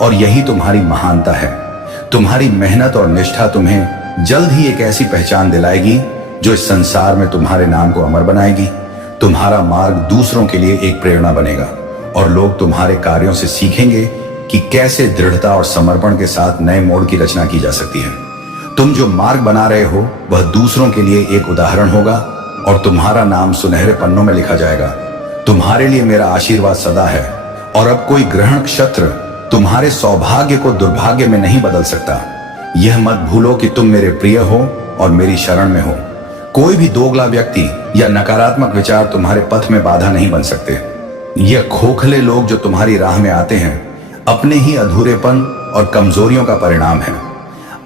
और यही तुम्हारी महानता है। तुम्हारी मेहनत और निष्ठा तुम्हें जल्द ही एक ऐसी पहचान दिलाएगी जो इस संसार में तुम्हारे नाम को अमर बनाएगी। तुम्हारा मार्ग दूसरों के लिए एक प्रेरणा बनेगा और लोग तुम्हारे कार्यों से सीखेंगे कि कैसे दृढ़ता और समर्पण के साथ नए मोड़ की रचना की जा सकती है। तुम जो मार्ग बना रहे हो वह दूसरों के लिए एक उदाहरण होगा और तुम्हारा नाम सुनहरे पन्नों में लिखा जाएगा। तुम्हारे लिए मेरा आशीर्वाद सदा है और अब कोई ग्रहण नक्षत्र तुम्हारे सौभाग्य को दुर्भाग्य में नहीं बदल सकता। यह मत भूलो कि तुम मेरे प्रिय हो और मेरी शरण में हो। कोई भी दोगला व्यक्ति या नकारात्मक विचार तुम्हारे पथ में बाधा नहीं बन सकते। यह खोखले लोग जो तुम्हारी राह में आते हैं, अपने ही अधूरेपन और कमजोरियों का परिणाम है।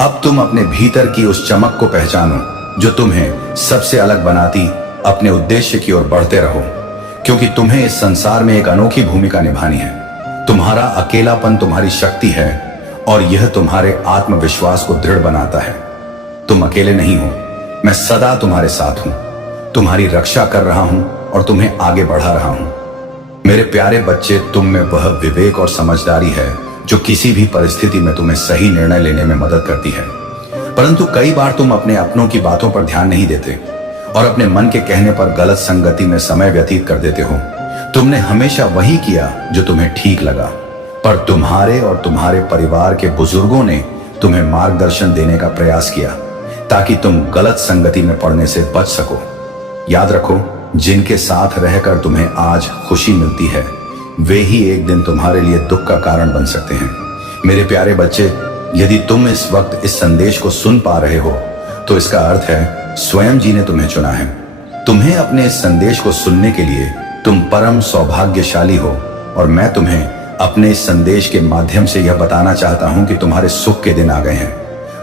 अब तुम अपने भीतर की उस चमक को पहचानो जो तुम्हें सबसे अलग बनाती अपने उद्देश्य की ओर बढ़ते रहो, क्योंकि तुम्हें इस संसार में एक अनोखी भूमिका निभानी है। तुम्हारा अकेलापन तुम्हारी शक्ति है और यह तुम्हारे आत्मविश्वास को दृढ़ बनाता है। तुम अकेले नहीं हो, मैं सदा तुम्हारे साथ हूं, तुम्हारी रक्षा कर रहा हूं और तुम्हें आगे बढ़ा रहा हूं। मेरे प्यारे बच्चे, तुम में वह विवेक और समझदारी है जो किसी भी परिस्थिति में तुम्हें सही निर्णय लेने में मदद करती है। परंतु कई बार तुम अपने अपनों की बातों पर ध्यान नहीं देते और अपने मन के कहने पर गलत संगति में समय व्यतीत कर देते हो। तुमने हमेशा वही किया जो तुम्हें ठीक लगा, पर तुम्हारे और तुम्हारे परिवार के बुजुर्गों ने तुम्हें मार्गदर्शन देने का प्रयास किया ताकि तुम गलत संगति में पड़ने से बच सको। याद रखो, जिनके साथ रहकर तुम्हें आज खुशी मिलती है, वे ही एक दिन तुम्हारे लिए दुख का कारण बन सकते हैं। मेरे प्यारे बच्चे, यदि तुम इस वक्त इस संदेश को सुन पा रहे हो, तो इसका अर्थ है स्वयं जी ने तुम्हें चुना है। तुम्हें अपने इस संदेश को सुनने के लिए तुम परम सौभाग्यशाली हो और मैं तुम्हें अपने इस संदेश के माध्यम से यह बताना चाहता हूं कि तुम्हारे सुख के दिन आ गए हैं।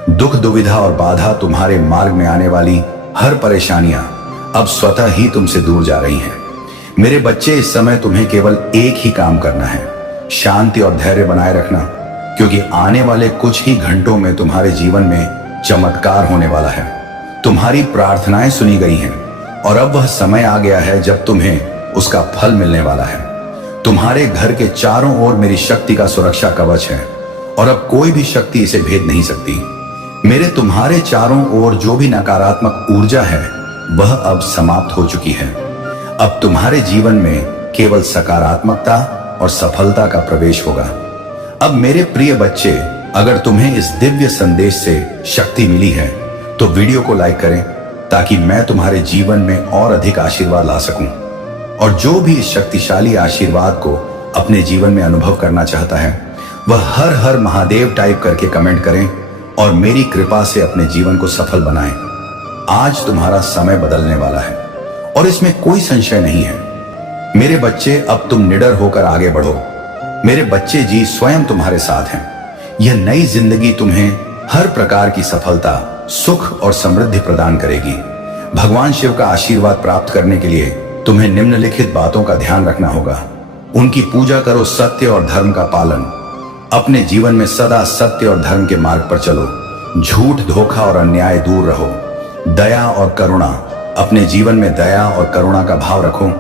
दुख, दुविधा और बाधा तुम्हारे मार्ग में आने वाली हर परेशानियां अब स्वतः ही तुमसे दूर जा रही हैं। मेरे बच्चे, इस समय तुम्हें केवल एक ही काम करना है, शांति और धैर्य बनाए रखना, क्योंकि आने वाले कुछ ही घंटों में तुम्हारे जीवन में चमत्कार होने वाला है। तुम्हारी प्रार्थनाएं सुनी गई हैं और अब वह समय आ गया है जब तुम्हें उसका फल मिलने वाला है। तुम्हारे घर के चारों ओर मेरी शक्ति का सुरक्षा कवच है और अब कोई भी शक्ति इसे भेद नहीं सकती। मेरे तुम्हारे चारों ओर जो भी नकारात्मक ऊर्जा है वह अब समाप्त हो चुकी है। अब तुम्हारे जीवन में केवल सकारात्मकता और सफलता का प्रवेश होगा। अब मेरे प्रिय बच्चे, अगर तुम्हें इस दिव्य संदेश से शक्ति मिली है तो वीडियो को लाइक करें ताकि मैं तुम्हारे जीवन में और अधिक आशीर्वाद ला सकूं। और जो भी इस शक्तिशाली आशीर्वाद को अपने जीवन में अनुभव करना चाहता है वह हर हर महादेव टाइप करके कमेंट करें और मेरी कृपा से अपने जीवन को सफल बनाएं। आज तुम्हारा समय बदलने वाला है और इसमें कोई संशय नहीं है। मेरे बच्चे, अब तुम निडर होकर आगे बढ़ो। मेरे बच्चे जी स्वयं तुम्हारे साथ हैं। यह नई जिंदगी तुम्हें हर प्रकार की सफलता, सुख और समृद्धि प्रदान करेगी। भगवान शिव का आशीर्वाद प्राप्त करने के लिए तुम्हें निम्नलिखित बातों का ध्यान रखना होगा। उनकी पूजा करो, सत्य और धर्म का पालन, अपने जीवन में सदा सत्य और धर्म के मार्ग पर चलो, झूठ, धोखा और अन्याय दूर रहो, दया और करुणा, अपने जीवन में दया और करुणा का भाव रखो,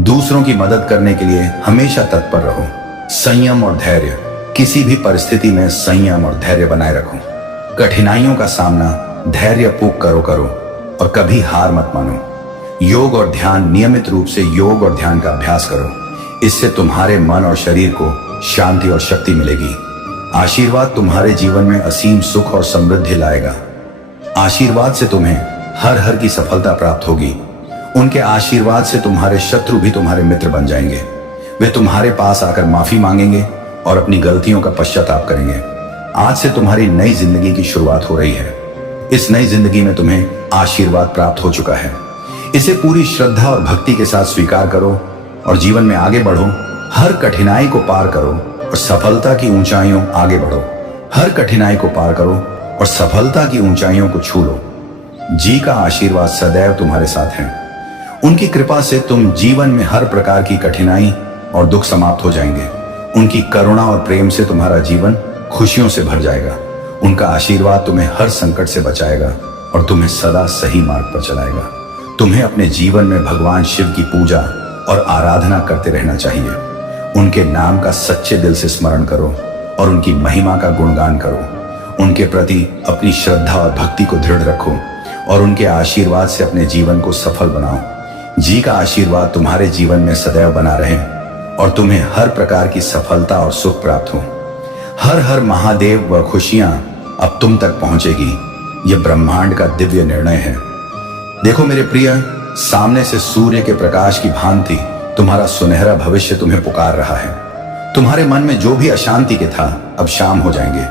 दूसरों की मदद करने के लिए हमेशा तत्पर रहो, संयम और धैर्य, किसी भी परिस्थिति में संयम और धैर्य बनाए रखो, कठिनाइयों का सामना धैर्य पूर्वक करो और कभी हार मत मानो। योग और ध्यान, नियमित रूप से योग और ध्यान का अभ्यास करो, इससे तुम्हारे मन और शरीर को शांति और शक्ति मिलेगी। आशीर्वाद तुम्हारे जीवन में असीम सुख और समृद्धि लाएगा। आशीर्वाद से तुम्हें हर हर की सफलता प्राप्त होगी। उनके आशीर्वाद से तुम्हारे शत्रु भी तुम्हारे मित्र बन जाएंगे। वे तुम्हारे पास आकर माफी मांगेंगे और अपनी गलतियों का पश्चाताप करेंगे। आज से तुम्हारी नई जिंदगी की शुरुआत हो रही है। इस नई जिंदगी में तुम्हें आशीर्वाद प्राप्त हो चुका है। इसे पूरी श्रद्धा और भक्ति के साथ स्वीकार करो और जीवन में आगे बढ़ो। हर कठिनाई को पार करो और सफलता की ऊंचाइयों आगे बढ़ो। हर कठिनाई को पार करो और सफलता की ऊंचाइयों को छू लो। जी का आशीर्वाद सदैव तुम्हारे साथ है। उनकी कृपा से तुम जीवन में हर प्रकार की कठिनाई और दुख समाप्त हो जाएंगे। उनकी करुणा और प्रेम से तुम्हारा जीवन खुशियों से भर जाएगा। उनका आशीर्वाद तुम्हें हर संकट से बचाएगा और तुम्हें सदा सही मार्ग पर चलाएगा। तुम्हें अपने जीवन में भगवान शिव की पूजा और आराधना करते रहना चाहिए। उनके नाम का सच्चे दिल से स्मरण करो और उनकी महिमा का गुणगान करो। उनके प्रति अपनी श्रद्धा और भक्ति को दृढ़ रखो और उनके आशीर्वाद से अपने जीवन को सफल बनाओ। जी का आशीर्वाद तुम्हारे जीवन में सदैव बना रहे और तुम्हें हर प्रकार की सफलता और सुख प्राप्त हो। हर हर महादेव व खुशियां अब तुम तक पहुंचेगी। यह ब्रह्मांड का दिव्य निर्णय है। देखो मेरे प्रिय, सामने से सूर्य के प्रकाश की भांति तुम्हारा सुनहरा भविष्य तुम्हें पुकार रहा है। तुम्हारे मन में जो भी अशांति के था अब शाम हो जाएंगे।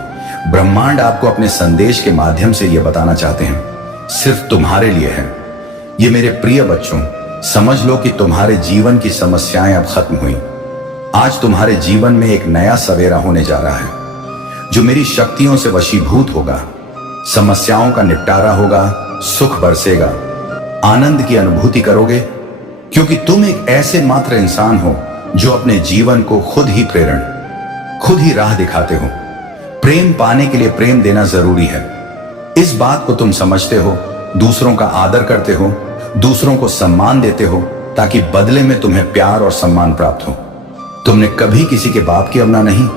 ब्रह्मांड आपको अपने संदेश के माध्यम से यह बताना चाहते हैं, सिर्फ तुम्हारे लिए है। ये मेरे प्रिय बच्चों, समझ लो कि तुम्हारे जीवन की समस्याएं अब खत्म हुई। आज तुम्हारे जीवन में एक नया सवेरा होने जा रहा है जो मेरी शक्तियों से वशीभूत होगा। समस्याओं का निपटारा होगा, सुख बरसेगा, आनंद की अनुभूति करोगे, क्योंकि तुम एक ऐसे मात्र इंसान हो जो अपने जीवन को खुद ही राह दिखाते हो। प्रेम पाने के लिए प्रेम देना जरूरी है। इस बात को तुम समझते हो, दूसरों का आदर करते हो, दूसरों को सम्मान देते हो ताकि बदले में तुम्हें प्यार और सम्मान प्राप्त हो। तुमने कभी किसी के बाप की अवना नहीं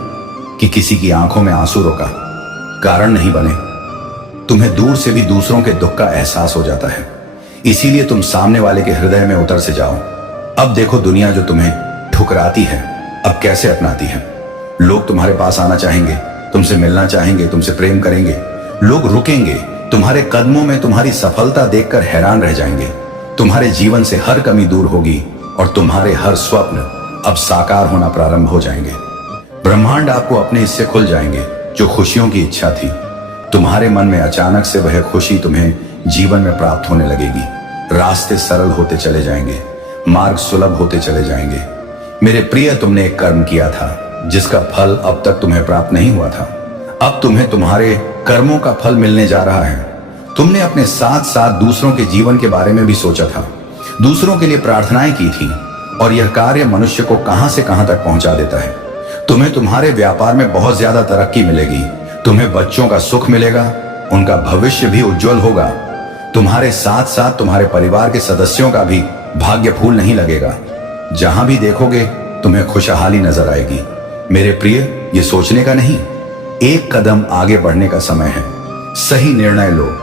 कि किसी की आंखों में आंसू रोका, कारण नहीं बने। तुम्हें दूर से भी दूसरों के दुख का एहसास हो जाता है, इसीलिए तुम सामने वाले के हृदय में उतर से जाओ। अब देखो दुनिया जो तुम्हें ठुकराती है अब कैसे अपनाती है। लोग तुम्हारे पास आना चाहेंगे, तुमसे मिलना चाहेंगे, तुमसे प्रेम करेंगे। लोग रुकेंगे, तुम्हारे कदमों में तुम्हारी सफलता देखकर हैरान रह जाएंगे। तुम्हारे जीवन से हर कमी दूर होगी और तुम्हारे हर स्वप्न अब साकार होना प्रारंभ हो जाएंगे। ब्रह्मांड आपको अपने हिस्से खुल जाएंगे जो खुशियों की इच्छा थी। तुम्हारे मन में अचानक से वह खुशी तुम्हें जीवन में प्राप्त होने लगेगी। रास्ते सरल होते चले जाएंगे, मार्ग सुलभ होते चले जाएंगे। मेरे प्रिय, तुमने एक कर्म किया था जिसका फल अब तक तुम्हें प्राप्त नहीं हुआ था। अब तुम्हें तुम्हारे कर्मों का फल मिलने जा रहा है। तुमने अपने साथ साथ दूसरों के जीवन के बारे में भी सोचा था, दूसरों के लिए प्रार्थनाएं की थी, और यह कार्य मनुष्य को कहां से कहां तक पहुंचा देता है। तुम्हें तुम्हारे व्यापार में बहुत ज्यादा तरक्की मिलेगी, तुम्हें बच्चों का सुख मिलेगा, उनका भविष्य भी उज्जवल होगा। तुम्हारे साथ साथ तुम्हारे परिवार के सदस्यों का भी भाग्य फूल नहीं लगेगा। जहां भी देखोगे तुम्हें खुशहाली नजर आएगी। मेरे प्रिय, ये सोचने का नहीं, एक कदम आगे बढ़ने का समय है। सही निर्णय लो,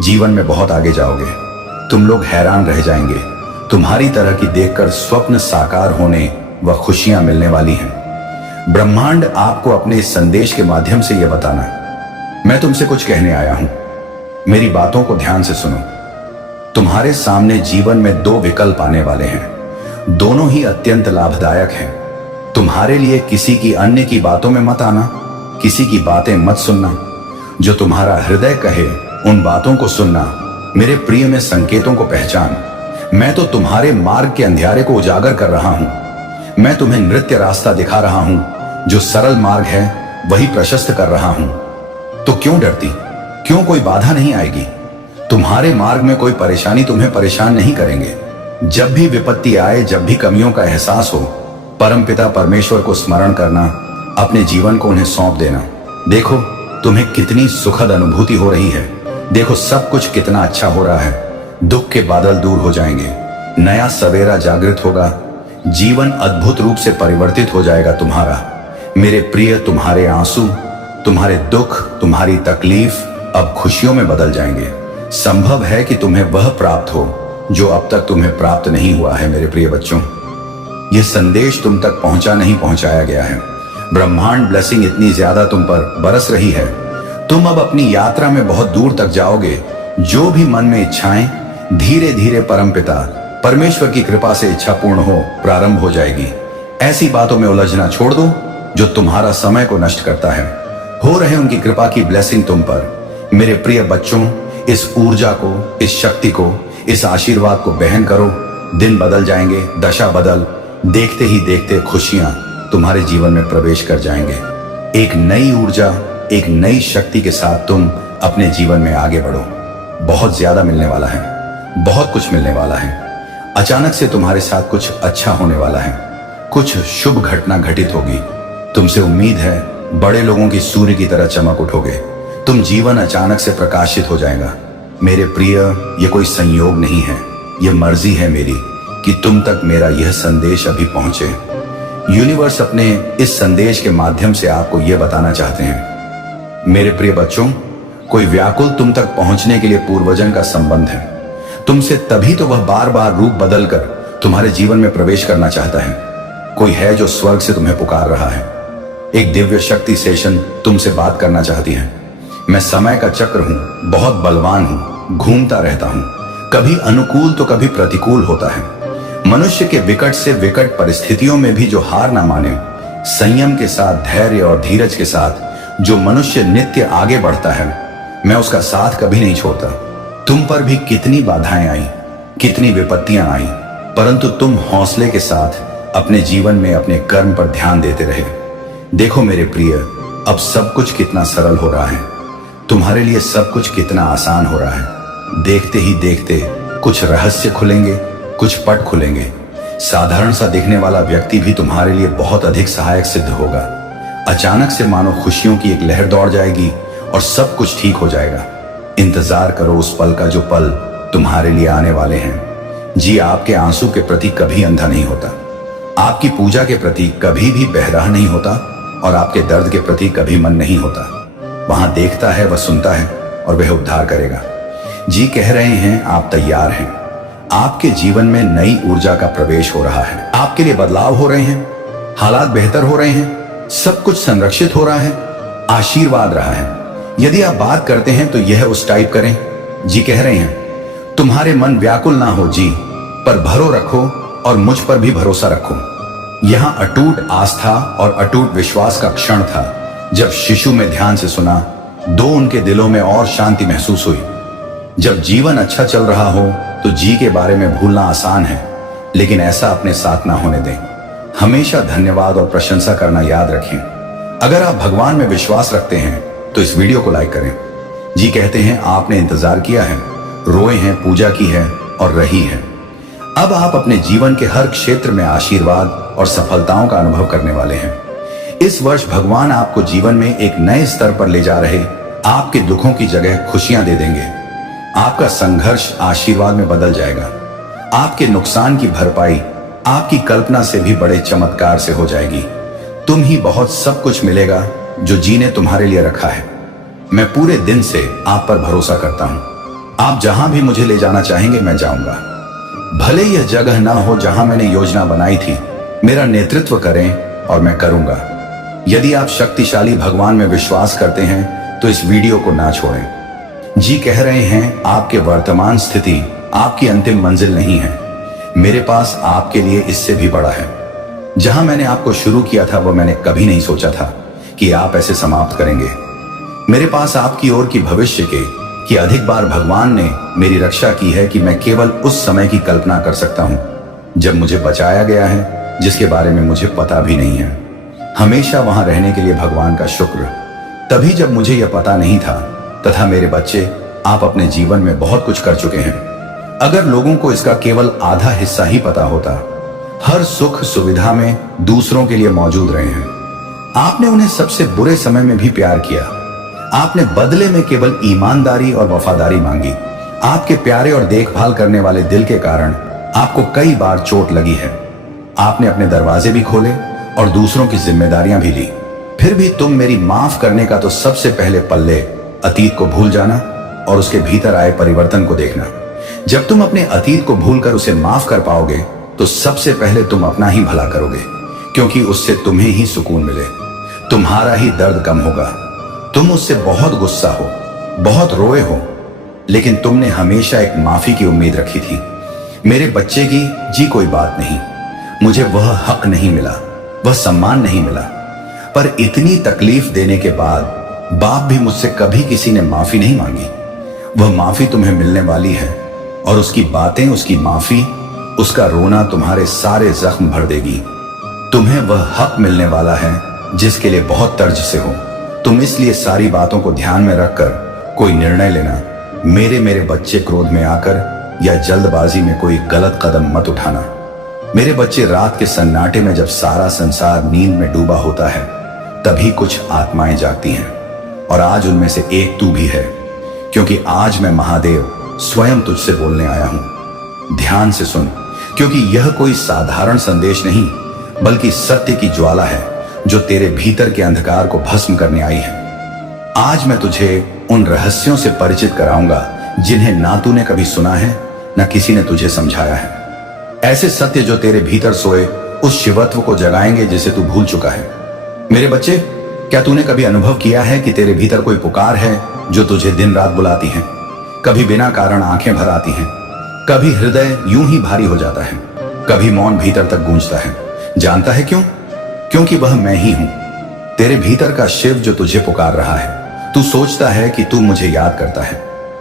जीवन में बहुत आगे जाओगे। तुम लोग हैरान रह जाएंगे। तुम्हारी तरह की देखकर स्वप्न साकार होने व खुशियां मिलने वाली हैं। ब्रह्मांड आपको अपने इस संदेश के माध्यम से यह बताना है। मैं तुमसे कुछ कहने आया हूं, मेरी बातों को ध्यान से सुनो। तुम्हारे सामने जीवन में दो विकल्प आने वाले हैं, दोनों ही अत्यंत लाभदायक हैं। तुम्हारे लिए किसी की अन्य की बातों में मत आना, किसी की बातें मत सुनना। जो तुम्हारा हृदय कहे उन बातों को सुनना। मेरे प्रिय में संकेतों को पहचान। मैं तो तुम्हारे मार्ग के अंधियारे को उजागर कर रहा हूं। मैं तुम्हें नृत्य रास्ता दिखा रहा हूं, जो सरल मार्ग है वही प्रशस्त कर रहा हूं। तो क्यों डरती? क्यों कोई बाधा नहीं आएगी? तुम्हारे मार्ग में कोई परेशानी तुम्हें परेशान नहीं करेंगे। जब भी विपत्ति आए, जब भी कमियों का एहसास हो, परमपिता परमेश्वर को स्मरण करना, अपने जीवन को उन्हें सौंप देना। देखो तुम्हें कितनी सुखद अनुभूति हो रही है। देखो सब कुछ कितना अच्छा हो रहा है। दुख के बादल दूर हो जाएंगे, नया सवेरा जागृत होगा, जीवन अद्भुत रूप से परिवर्तित हो जाएगा तुम्हारा। मेरे प्रिय, तुम्हारे आंसू, तुम्हारे दुख, तुम्हारी तकलीफ अब खुशियों में बदल जाएंगे। संभव है कि तुम्हें वह प्राप्त हो जो अब तक तुम्हें प्राप्त नहीं हुआ है। मेरे प्रिय बच्चों, यह संदेश तुम तक नहीं पहुंचाया गया है। ब्रह्मांड ब्लेसिंग इतनी ज्यादा तुम पर बरस रही है। तुम अब अपनी यात्रा में बहुत दूर तक जाओगे। जो भी मन में इच्छाएं, धीरे धीरे परमपिता परमेश्वर की कृपा से इच्छा पूर्ण हो प्रारंभ हो जाएगी। ऐसी बातों में उलझना छोड़ दो जो तुम्हारा समय को नष्ट करता है। हो रहे उनकी कृपा की ब्लेसिंग तुम पर। मेरे प्रिय बच्चों, इस ऊर्जा को, इस शक्ति को, इस आशीर्वाद को बहन करो। दिन बदल जाएंगे, दशा बदल, देखते ही देखते खुशियां तुम्हारे जीवन में प्रवेश कर जाएंगे। एक नई ऊर्जा, एक नई शक्ति के साथ तुम अपने जीवन में आगे बढ़ो। बहुत ज्यादा मिलने वाला है, बहुत कुछ मिलने वाला है। अचानक से तुम्हारे साथ कुछ अच्छा होने वाला है, कुछ शुभ घटना घटित होगी। तुमसे उम्मीद है बड़े लोगों की सूर्य की तरह चमक उठोगे। तुम जीवन अचानक से प्रकाशित हो जाएगा। मेरे प्रिय, ये कोई संयोग नहीं है, ये मर्जी है मेरी कि तुम तक मेरा यह संदेश अभी पहुंचे। यूनिवर्स अपने इस संदेश के माध्यम से आपको यह बताना चाहते हैं। मेरे प्रिय बच्चों, कोई व्याकुल तुम तक पहुंचने के लिए पूर्वजन का संबंध है तुमसे, तभी तो वह बार बार रूप बदलकर तुम्हारे जीवन में प्रवेश करना चाहता है। कोई है जो स्वर्ग से तुम्हें पुकार रहा है। एक दिव्य शक्ति सेशन तुमसे बात करना चाहती है। मैं समय का चक्र हूं, बहुत बलवान हूं, घूमता रहता हूं, कभी अनुकूल तो कभी प्रतिकूल होता है। मनुष्य के विकट से विकट परिस्थितियों में भी जो हार ना माने, संयम के साथ, धैर्य और धीरज के साथ जो मनुष्य नित्य आगे बढ़ता है, मैं उसका साथ कभी नहीं छोड़ता। तुम पर भी कितनी बाधाएं आई, कितनी विपत्तियां आई, परंतु तुम हौसले के साथ अपने जीवन में अपने कर्म पर ध्यान देते रहे। देखो मेरे प्रिय, अब सब कुछ कितना सरल हो रहा है। तुम्हारे लिए सब कुछ कितना आसान हो रहा है। देखते ही देखते कुछ रहस्य खुलेंगे, कुछ पट खुलेंगे। साधारण सा दिखने वाला व्यक्ति भी तुम्हारे लिए बहुत अधिक सहायक सिद्ध होगा। अचानक से मानो खुशियों की एक लहर दौड़ जाएगी और सब कुछ ठीक हो जाएगा। इंतजार करो उस पल का जो पल तुम्हारे लिए आने वाले हैं। जी आपके आंसू के प्रति कभी अंधा नहीं होता, आपकी पूजा के प्रति कभी भी बहरा नहीं होता, और आपके दर्द के प्रति कभी मन नहीं होता। वहां देखता है, वह सुनता है और वह उद्धार करेगा। जी कह रहे हैं आप तैयार हैं। आपके जीवन में नई ऊर्जा का प्रवेश हो रहा है। आपके लिए बदलाव हो रहे हैं, हालात बेहतर हो रहे हैं, सब कुछ संरक्षित हो रहा है, आशीर्वाद रहा है। यदि आप बात करते हैं तो यह उस टाइप करें। जी कह रहे हैं तुम्हारे मन व्याकुल ना हो जी, पर भरो रखो और मुझ पर भी भरोसा रखो। यहां अटूट आस्था और अटूट विश्वास का क्षण था जब शिशु में ध्यान से सुना, दो उनके दिलों में और शांति महसूस हुई। जब जीवन अच्छा चल रहा हो तो जी के बारे में भूलना आसान है, लेकिन ऐसा अपने साथ ना होने दें। हमेशा धन्यवाद और प्रशंसा करना याद रखें। अगर आप भगवान में विश्वास रखते हैं तो इस वीडियो को लाइक करें। जी कहते हैं आपने इंतजार किया है, रोए हैं, पूजा की है और रही है। अब आप अपने जीवन के हर क्षेत्र में आशीर्वाद और सफलताओं का अनुभव करने वाले हैं। इस वर्ष भगवान आपको जीवन में एक नए स्तर पर ले जा रहे आपके दुखों की जगह खुशियां दे देंगे। आपका संघर्ष आशीर्वाद में बदल जाएगा। आपके नुकसान की भरपाई आपकी कल्पना से भी बड़े चमत्कार से हो जाएगी। तुम ही बहुत सब कुछ मिलेगा जो जी ने तुम्हारे लिए रखा है। मैं पूरे दिन से आप पर भरोसा करता हूं। आप जहां भी मुझे ले जाना चाहेंगे मैं जाऊंगा। भले यह जगह ना हो जहां मैंने योजना बनाई थी, मेरा नेतृत्व करें और मैं करूंगा। यदि आप शक्तिशाली भगवान में विश्वास करते हैं तो इस वीडियो को ना छोड़ें। जी कह रहे हैं आपके वर्तमान स्थिति आपकी अंतिम मंजिल नहीं है। मेरे पास आपके लिए इससे भी बड़ा है। जहां मैंने आपको शुरू किया था वो मैंने कभी नहीं सोचा था कि आप ऐसे समाप्त करेंगे। मेरे पास आपकी ओर की भविष्य के कि अधिक बार भगवान ने मेरी रक्षा की है कि मैं केवल उस समय की कल्पना कर सकता हूं जब मुझे बचाया गया है, जिसके बारे में मुझे पता भी नहीं है। हमेशा वहां रहने के लिए भगवान का शुक्र। तभी जब मुझे यह पता नहीं था तथा मेरे बच्चे, आप अपने जीवन में बहुत कुछ कर चुके हैं। अगर लोगों को इसका केवल आधा हिस्सा ही पता होता, हर सुख सुविधा में दूसरों के लिए मौजूद रहे हैं। आपने उन्हें सबसे बुरे समय में भी प्यार किया। आपने बदले में केवल ईमानदारी और वफादारी मांगी। आपके प्यारे और देखभाल करने वाले दिल के कारण आपको कई बार चोट लगी है। आपने अपने दरवाजे भी खोले और दूसरों की जिम्मेदारियां भी ली। फिर भी तुम मेरी माफ करने का तो सबसे पहले पल्ले अतीत को भूल जाना और उसके भीतर आए परिवर्तन को देखना। जब तुम अपने अतीत को भूलकर उसे माफ कर पाओगे तो सबसे पहले तुम अपना ही भला करोगे, क्योंकि उससे तुम्हें ही सुकून मिले। तुम्हारा ही दर्द कम होगा। तुम उससे बहुत गुस्सा हो, बहुत रोए हो, लेकिन तुमने हमेशा एक माफी की उम्मीद रखी थी। मेरे बच्चे की जी कोई बात नहीं, मुझे वह हक नहीं मिला, वह सम्मान नहीं मिला। पर इतनी तकलीफ देने के बाद बाप भी मुझसे कभी किसी ने माफी नहीं मांगी। वह माफी तुम्हें मिलने वाली है और उसकी बातें, उसकी माफी, उसका रोना तुम्हारे सारे जख्म भर देगी। तुम्हें वह हक मिलने वाला है जिसके लिए बहुत तर्ज से हो। तुम इसलिए सारी बातों को ध्यान में रखकर कोई निर्णय लेना। मेरे बच्चे क्रोध में आकर या जल्दबाजी में कोई गलत कदम मत उठाना। मेरे बच्चे, रात के सन्नाटे में जब सारा संसार नींद में डूबा होता है तभी कुछ आत्माएं जागती हैं, और आज उनमें से एक तू भी है, क्योंकि आज मैं महादेव स्वयं तुझसे बोलने आया हूं। ध्यान से सुन, क्योंकि यह कोई साधारण संदेश नहीं बल्कि सत्य की ज्वाला है जो तेरे भीतर के अंधकार को भस्म करने आई है। आज मैं तुझे उन रहस्यों से परिचित कराऊंगा जिन्हें ना तूने कभी सुना है ना किसी ने तुझे समझाया है। ऐसे सत्य जो तेरे भीतर सोए उस शिवत्व को जगाएंगे जिसे तू भूल चुका है। मेरे बच्चे, क्या तूने कभी अनुभव किया है कि तेरे भीतर कोई पुकार है जो तुझे दिन रात बुलाती है? कभी बिना कारण आंखें भर आती हैं, कभी हृदय यूं ही भारी हो जाता है, कभी मौन भीतर तक गूंजता है। जानता है क्यों? क्योंकि वह मैं ही हूं, तेरे भीतर का शिव जो तुझे पुकार रहा है। तू सोचता है कि तू मुझे याद करता है,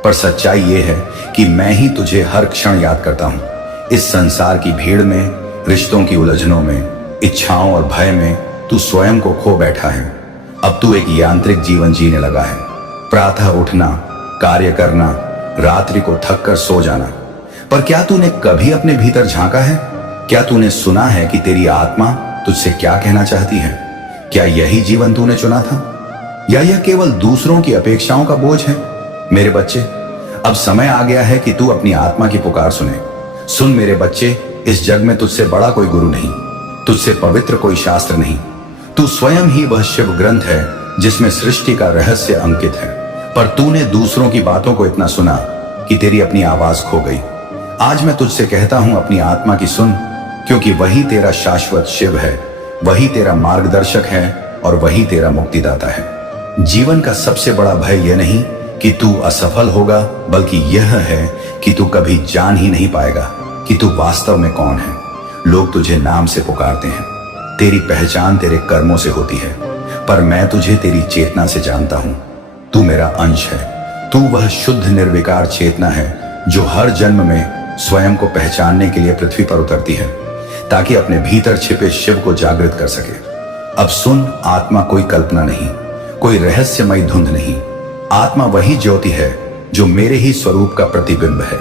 पर सच्चाई यह है कि मैं ही तुझे हर क्षण याद करता हूं। इस संसार की भीड़ में, रिश्तों की उलझनों में, इच्छाओं और भय में तू स्वयं को खो बैठा है। अब तू एक यांत्रिक जीवन जीने लगा है। प्रातः उठना, कार्य करना, रात्रि को थक कर सो जाना। पर क्या तूने कभी अपने भीतर झांका है? क्या तूने सुना है कि तेरी आत्मा तुझसे क्या कहना चाहती है? क्या यही जीवन तूने चुना था, या यह केवल दूसरों की अपेक्षाओं का बोझ है? मेरे बच्चे, अब समय आ गया है कि तू अपनी आत्मा की पुकार सुने। सुन मेरे बच्चे, इस जग में तुझसे बड़ा कोई गुरु नहीं, तुझसे पवित्र कोई शास्त्र नहीं। तू स्वयं ही वह शिव ग्रंथ है जिसमें सृष्टि का रहस्य अंकित है। पर तूने दूसरों की बातों को इतना सुना कि तेरी अपनी आवाज खो गई। आज मैं तुझसे कहता हूं, अपनी आत्मा की सुन, क्योंकि वही तेरा शाश्वत शिव है, वही तेरा मार्गदर्शक है और वही तेरा मुक्तिदाता है। जीवन का सबसे बड़ा भय यह नहीं कि तू असफल होगा, बल्कि यह है कि तू कभी जान ही नहीं पाएगा कि तू वास्तव में कौन है। लोग तुझे नाम से पुकारते हैं, तेरी पहचान तेरे कर्मों से होती है, पर मैं तुझे तेरी चेतना से जानता हूं। तू मेरा अंश है। तू वह शुद्ध निर्विकार चेतना है जो हर जन्म में स्वयं को पहचानने के लिए पृथ्वी पर उतरती है, ताकि अपने भीतर छिपे शिव को जागृत कर सके। अब सुन, आत्मा कोई कल्पना नहीं, कोई रहस्यमयी धुंध नहीं, आत्मा वही ज्योति है जो मेरे ही स्वरूप का प्रतिबिंब है।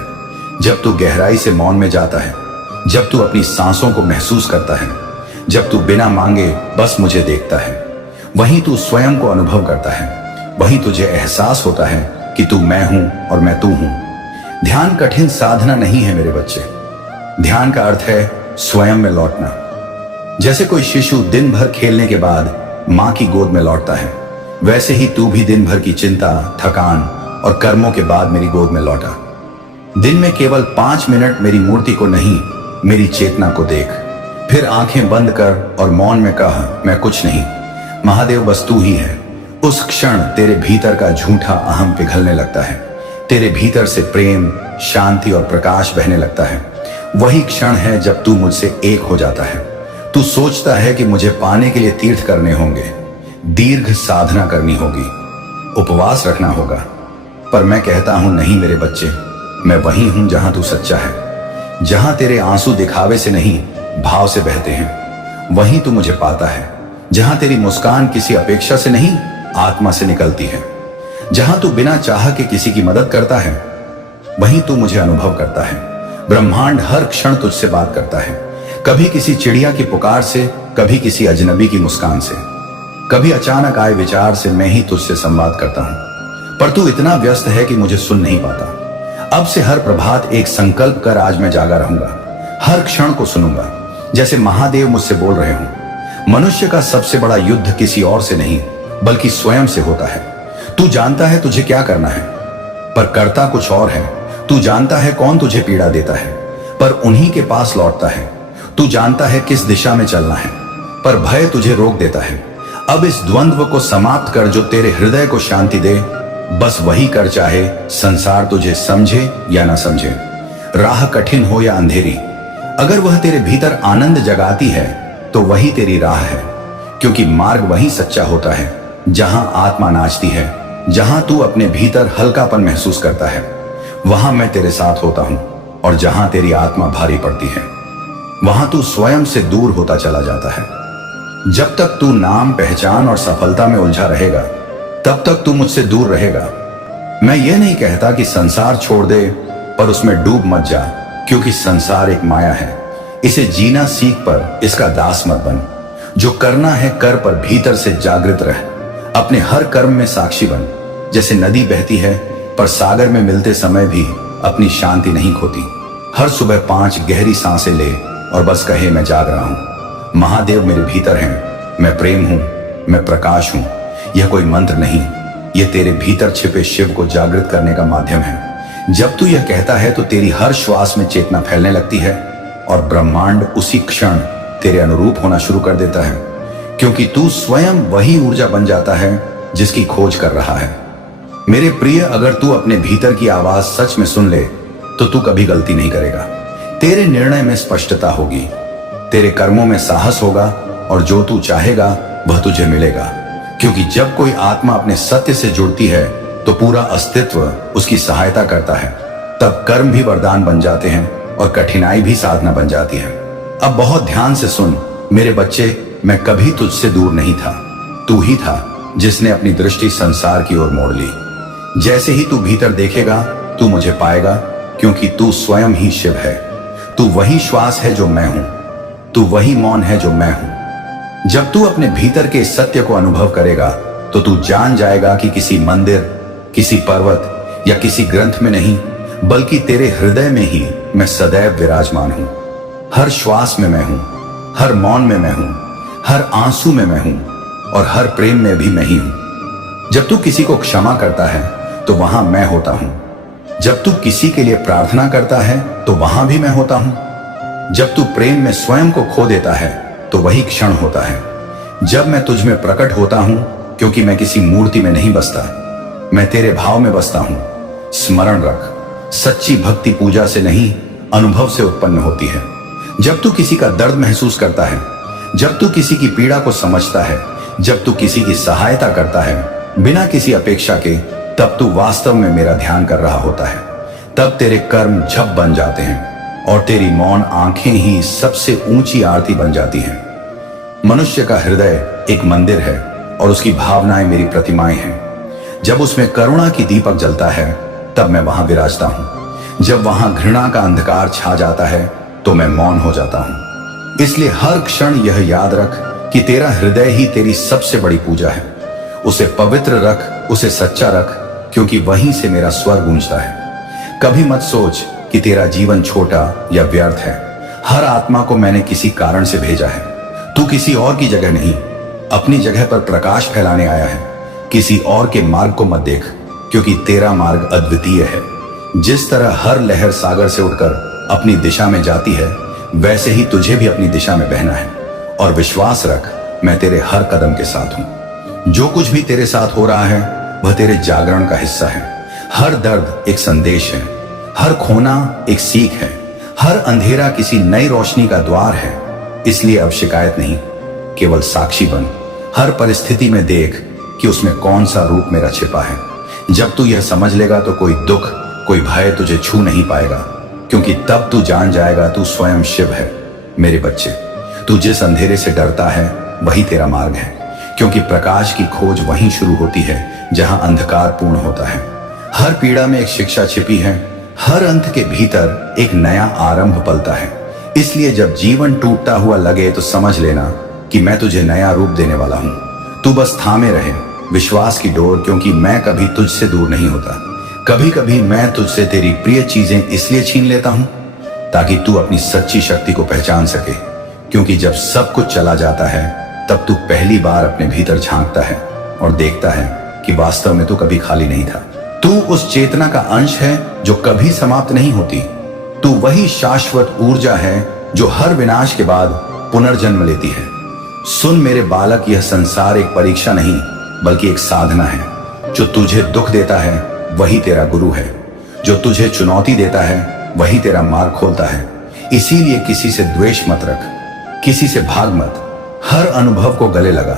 जब तू गहराई से मौन में जाता है, जब तू अपनी सांसों को महसूस करता है, जब तू बिना मांगे बस मुझे देखता है, वहीं तू स्वयं को अनुभव करता है। वहीं तुझे एहसास होता है कि तू मैं हूं और मैं तू हूं। ध्यान कठिन साधना नहीं है मेरे बच्चे। ध्यान का अर्थ है स्वयं में लौटना। जैसे कोई शिशु दिन भर खेलने के बाद मां की गोद में लौटता है, वैसे ही तू भी दिन भर की चिंता, थकान और कर्मों के बाद मेरी गोद में लौटा। दिन में केवल 5 मिनट मेरी मूर्ति को नहीं, मेरी चेतना को देख। फिर आंखें बंद कर और मौन में कह, मैं कुछ नहीं, महादेव बस तू ही है। उस क्षण तेरे भीतर का झूठा अहम पिघलने लगता है। तेरे भीतर से प्रेम, शांति और प्रकाश बहने लगता है। वही क्षण है जब तू मुझसे एक हो जाता है। तू सोचता है कि मुझे पाने के लिए तीर्थ करने होंगे, दीर्घ साधना करनी होगी, उपवास रखना होगा। पर मैं कहता हूं नहीं मेरे बच्चे, मैं वही हूं जहां तू सच्चा है। जहां तेरे आंसू दिखावे से नहीं, भाव से बहते हैं, वहीं तू मुझे पाता है। जहां तेरी मुस्कान किसी अपेक्षा से नहीं, आत्मा से निकलती है। जहां तू बिना चाह के किसी की मदद करता है, वहीं तू मुझे अनुभव करता है। ब्रह्मांड हर क्षण तुझसे बात करता है, कभी किसी चिड़िया की पुकार से, कभी किसी अजनबी की मुस्कान से, कभी अचानक आए विचार से मैं ही तुझसे संवाद करता हूं। पर तू इतना व्यस्त है कि मुझे सुन नहीं पाता। अब से हर प्रभात एक संकल्प कर, आज मैं जागा रहूंगा, हर क्षण को सुनूंगा, जैसे महादेव मुझसे बोल रहे हों। मनुष्य का सबसे बड़ा युद्ध किसी और से नहीं, बल्कि स्वयं से होता है। तू जानता है तुझे क्या करना है, पर करता कुछ और है। तू जानता है कौन तुझे पीड़ा देता है, पर उन्हीं के पास लौटता है। तू जानता है किस दिशा में चलना है, पर भय तुझे रोक देता है। अब इस द्वंद्व को समाप्त कर जो तेरे हृदय को शांति दे, बस वही कर, चाहे संसार तुझे समझे या ना समझे, राह कठिन हो या अंधेरी। अगर वह तेरे भीतर आनंद जगाती है तो वही तेरी राह है, क्योंकि मार्ग वही सच्चा होता है जहां आत्मा नाचती है। जहां तू अपने भीतर हल्कापन महसूस करता है, वहां मैं तेरे साथ होता हूं। और जहां तेरी आत्मा भारी पड़ती है, वहां तू स्वयं से दूर होता चला जाता है। जब तक तू नाम, पहचान और सफलता में उलझा रहेगा, तब तक तू मुझसे दूर रहेगा। मैं ये नहीं कहता कि संसार छोड़ दे, पर उसमें डूब मत जा, क्योंकि संसार एक माया है। इसे जीना सीख, पर इसका दास मत बन। जो करना है कर, पर भीतर से जागृत रह। अपने हर कर्म में साक्षी बन। जैसे नदी बहती है, पर सागर में मिलते समय भी अपनी शांति नहीं खोती। हर सुबह 5 गहरी सांसें ले और बस कहे, मैं जाग रहा हूं, महादेव मेरे भीतर हैं, मैं प्रेम हूं, मैं प्रकाश हूं। यह कोई मंत्र नहीं, यह तेरे भीतर छिपे शिव को जागृत करने का माध्यम है। जब तू यह कहता है तो तेरी हर श्वास में चेतना फैलने लगती है और ब्रह्मांड उसी क्षण तेरे अनुरूप होना शुरू कर देता है, क्योंकि तू स्वयं वही ऊर्जा बन जाता है जिसकी खोज कर रहा है। मेरे प्रिय, अगर तू अपने भीतर की आवाज सच में सुन ले तो तू कभी गलती नहीं करेगा। तेरे निर्णय में स्पष्टता होगी, तेरे कर्मों में साहस होगा, और जो तू चाहेगा वह तुझे मिलेगा। क्योंकि जब कोई आत्मा अपने सत्य से जुड़ती है तो पूरा अस्तित्व उसकी सहायता करता है। तब कर्म भी वरदान बन जाते हैं और कठिनाई भी साधना बन जाती है। अब बहुत ध्यान से सुन मेरे बच्चे, मैं कभी तुझसे दूर नहीं था। तू ही था जिसने अपनी दृष्टि संसार की ओर मोड़ ली। जैसे ही तू भीतर देखेगा, तू मुझे पाएगा, क्योंकि तू स्वयं ही शिव है। तू वही श्वास है जो मैं हूं, तू वही मौन है जो मैं हूं। जब तू अपने भीतर के सत्य को अनुभव करेगा तो तू जान जाएगा कि किसी मंदिर, किसी पर्वत या किसी ग्रंथ में नहीं, बल्कि तेरे हृदय में ही मैं सदैव विराजमान हूं। हर श्वास में मैं हूं, हर मौन में मैं हूं, हर आंसू में मैं हूं, और हर प्रेम में भी मैं ही हूं। जब तू किसी को क्षमा करता है तो वहां मैं होता हूं। जब तू किसी के लिए प्रार्थना करता है तो वहां भी मैं होता हूं। जब तू प्रेम में स्वयं को खो देता है तो वही क्षण होता है जब मैं तुझ में प्रकट होता हूं, क्योंकि मैं किसी मूर्ति में नहीं बसता, मैं तेरे भाव में बसता हूं। स्मरण रख, सच्ची भक्ति पूजा से नहीं, अनुभव से उत्पन्न होती है। जब तू किसी का दर्द महसूस करता है, जब तू किसी की पीड़ा को समझता है, जब तू किसी की सहायता करता है बिना किसी अपेक्षा के, तब तू वास्तव में मेरा ध्यान कर रहा होता है। तब तेरे कर्म जप बन जाते हैं और तेरी मौन आंखें ही सबसे ऊंची आरती बन जाती हैं। मनुष्य का हृदय एक मंदिर है और उसकी भावनाएं मेरी प्रतिमाएं हैं। जब उसमें करुणा की दीपक जलता है तब मैं वहां विराजता हूं। जब वहां घृणा का अंधकार छा जाता है तो मैं मौन हो जाता हूं। इसलिए हर क्षण यह याद रख कि तेरा हृदय ही तेरी सबसे बड़ी पूजा है। उसे पवित्र रख, उसे सच्चा रख, क्योंकि वहीं से मेरा स्वर गूंजता है। कभी मत सोच कि तेरा जीवन छोटा या व्यर्थ है। हर आत्मा को मैंने किसी कारण से भेजा है। तू किसी और की जगह नहीं, अपनी जगह पर प्रकाश फैलाने आया है। किसी और के मार्ग को मत देख, क्योंकि तेरा मार्ग अद्वितीय है। जिस तरह हर लहर सागर से उठकर अपनी दिशा में जाती है, वैसे ही तुझे भी अपनी दिशा में बहना है। और विश्वास रख, मैं तेरे हर कदम के साथ हूं। जो कुछ भी तेरे साथ हो रहा है वह तेरे जागरण का हिस्सा है। हर दर्द एक संदेश है, हर खोना एक सीख है, हर अंधेरा किसी नई रोशनी का द्वार है। इसलिए अब शिकायत नहीं, केवल साक्षी बन। हर परिस्थिति में देख कि उसमें कौन सा रूप मेरा छिपा है। जब तू यह समझ लेगा तो कोई दुख, कोई भय तुझे छू नहीं पाएगा, क्योंकि तब तू जान जाएगा तू स्वयं शिव है। मेरे बच्चे, तू जिस अंधेरे से डरता है वही तेरा मार्ग है, क्योंकि प्रकाश की खोज वहीं शुरू होती है जहां अंधकार पूर्ण होता है। हर पीड़ा में एक शिक्षा छिपी है, हर अंत के भीतर एक नया आरंभ पलता है। इसलिए जब जीवन टूटता हुआ लगे तो समझ लेना कि मैं तुझे नया रूप देने वाला हूं। तू बस थामे रहे विश्वास की डोर, क्योंकि मैं कभी तुझसे दूर नहीं होता। कभी कभी मैं तुझसे तेरी प्रिय चीजें इसलिए छीन लेता हूं ताकि तू अपनी सच्ची शक्ति को पहचान सके। क्योंकि जब सब कुछ चला जाता है तब तू पहली बार अपने भीतर झांकता है और देखता है कि वास्तव में तू कभी खाली नहीं था। तू उस चेतना का अंश है जो कभी समाप्त नहीं होती। तू वही शाश्वत ऊर्जा है जो हर विनाश के बाद पुनर्जन्म लेती है। सुन मेरे बालक, यह संसार एक परीक्षा नहीं बल्कि एक साधना है। जो तुझे दुख देता है वही तेरा गुरु है। जो तुझे चुनौती देता है वही तेरा मार्ग खोलता है। इसीलिए किसी से द्वेष मत रख, किसी से भाग मत। हर अनुभव को गले लगा,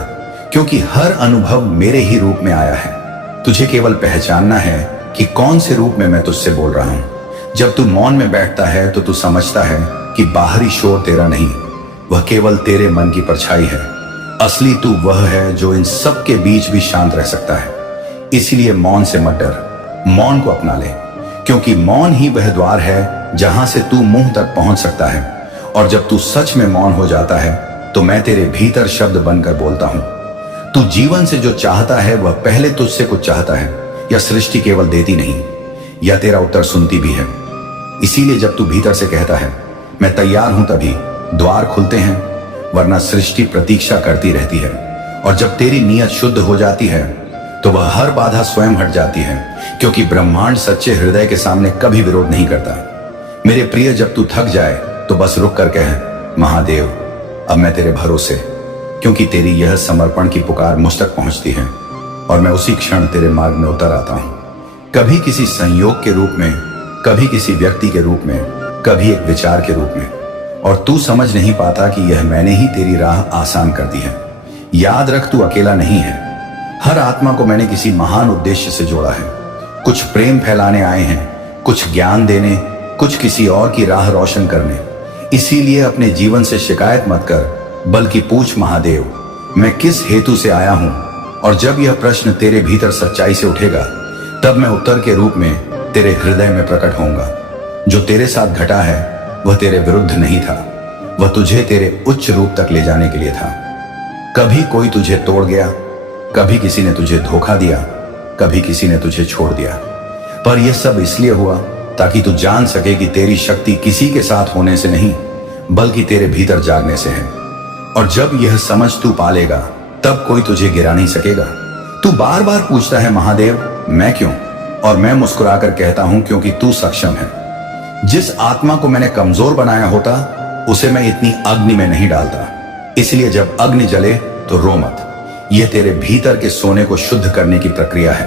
क्योंकि हर अनुभव मेरे ही रूप में आया है। तुझे केवल पहचानना है कि कौन से रूप में मैं तुझसे बोल रहा हूं। जब तू मौन में बैठता है तो तू समझता है कि बाहरी शोर तेरा नहीं, वह केवल तेरे मन की परछाई है। असली तू वह है जो इन सब के बीच भी शांत रह सकता है। इसलिए मौन से मत डर, मौन को अपना ले, क्योंकि मौन ही वह द्वार है जहां से तू मुंह तक पहुंच सकता है। और जब तू सच में मौन हो जाता है तो मैं तेरे भीतर शब्द बनकर बोलता हूं। तू जीवन से जो चाहता है वह पहले तुझसे कुछ चाहता है, या सृष्टि केवल देती नहीं, या तेरा उत्तर सुनती भी है। इसीलिए जब तू भीतर से कहता है मैं तैयार हूं, तभी द्वार खुलते हैं, वरना सृष्टि प्रतीक्षा करती रहती है। और जब तेरी नीयत शुद्ध हो जाती है तो वह हर बाधा स्वयं हट जाती है, क्योंकि ब्रह्मांड सच्चे हृदय के सामने कभी विरोध नहीं करता। मेरे प्रिय, जब तू थक जाए तो बस रुक कर कह, महादेव अब मैं तेरे भरोसे, क्योंकि तेरी यह समर्पण की पुकार मुझ तक पहुंचती है और मैं उसी क्षण तेरे मार्ग में उतर आता हूं। कभी किसी संयोग के रूप में, कभी किसी व्यक्ति के रूप में, कभी एक विचार के रूप में। और तू समझ नहीं पाता कि यह मैंने ही तेरी राह आसान कर दी है। याद रख, तू अकेला नहीं है। हर आत्मा को मैंने किसी महान उद्देश्य से जोड़ा है। कुछ प्रेम फैलाने आए हैं, कुछ ज्ञान देने, कुछ किसी और की राह रोशन करने। इसीलिए अपने जीवन से शिकायत मत कर, बल्कि पूछ, महादेव मैं किस हेतु से आया हूं। और जब यह प्रश्न तेरे भीतर सच्चाई से उठेगा तब मैं उत्तर के रूप में तेरे हृदय में प्रकट होऊंगा। जो तेरे साथ घटा है वह तेरे विरुद्ध नहीं था, वह तुझे तेरे उच्च रूप तक ले जाने के लिए था। कभी कोई तुझे तोड़ गया, कभी किसी ने तुझे धोखा दिया, कभी किसी ने तुझे छोड़ दिया, पर यह सब इसलिए हुआ ताकि तू जान सके कि तेरी शक्ति किसी के साथ होने से नहीं बल्कि तेरे भीतर जागने से है। और जब यह समझ तू पालेगा तब कोई तुझे गिरा नहीं सकेगा। तू बार बार पूछता है, महादेव मैं क्यों? और मैं मुस्कुराकर कहता हूं, क्योंकि तू सक्षम है। जिस आत्मा को मैंने कमजोर बनाया होता उसे मैं इतनी अग्नि में नहीं डालता। इसलिए जब अग्नि जले तो रो मत। यह तेरे भीतर के सोने को शुद्ध करने की प्रक्रिया है।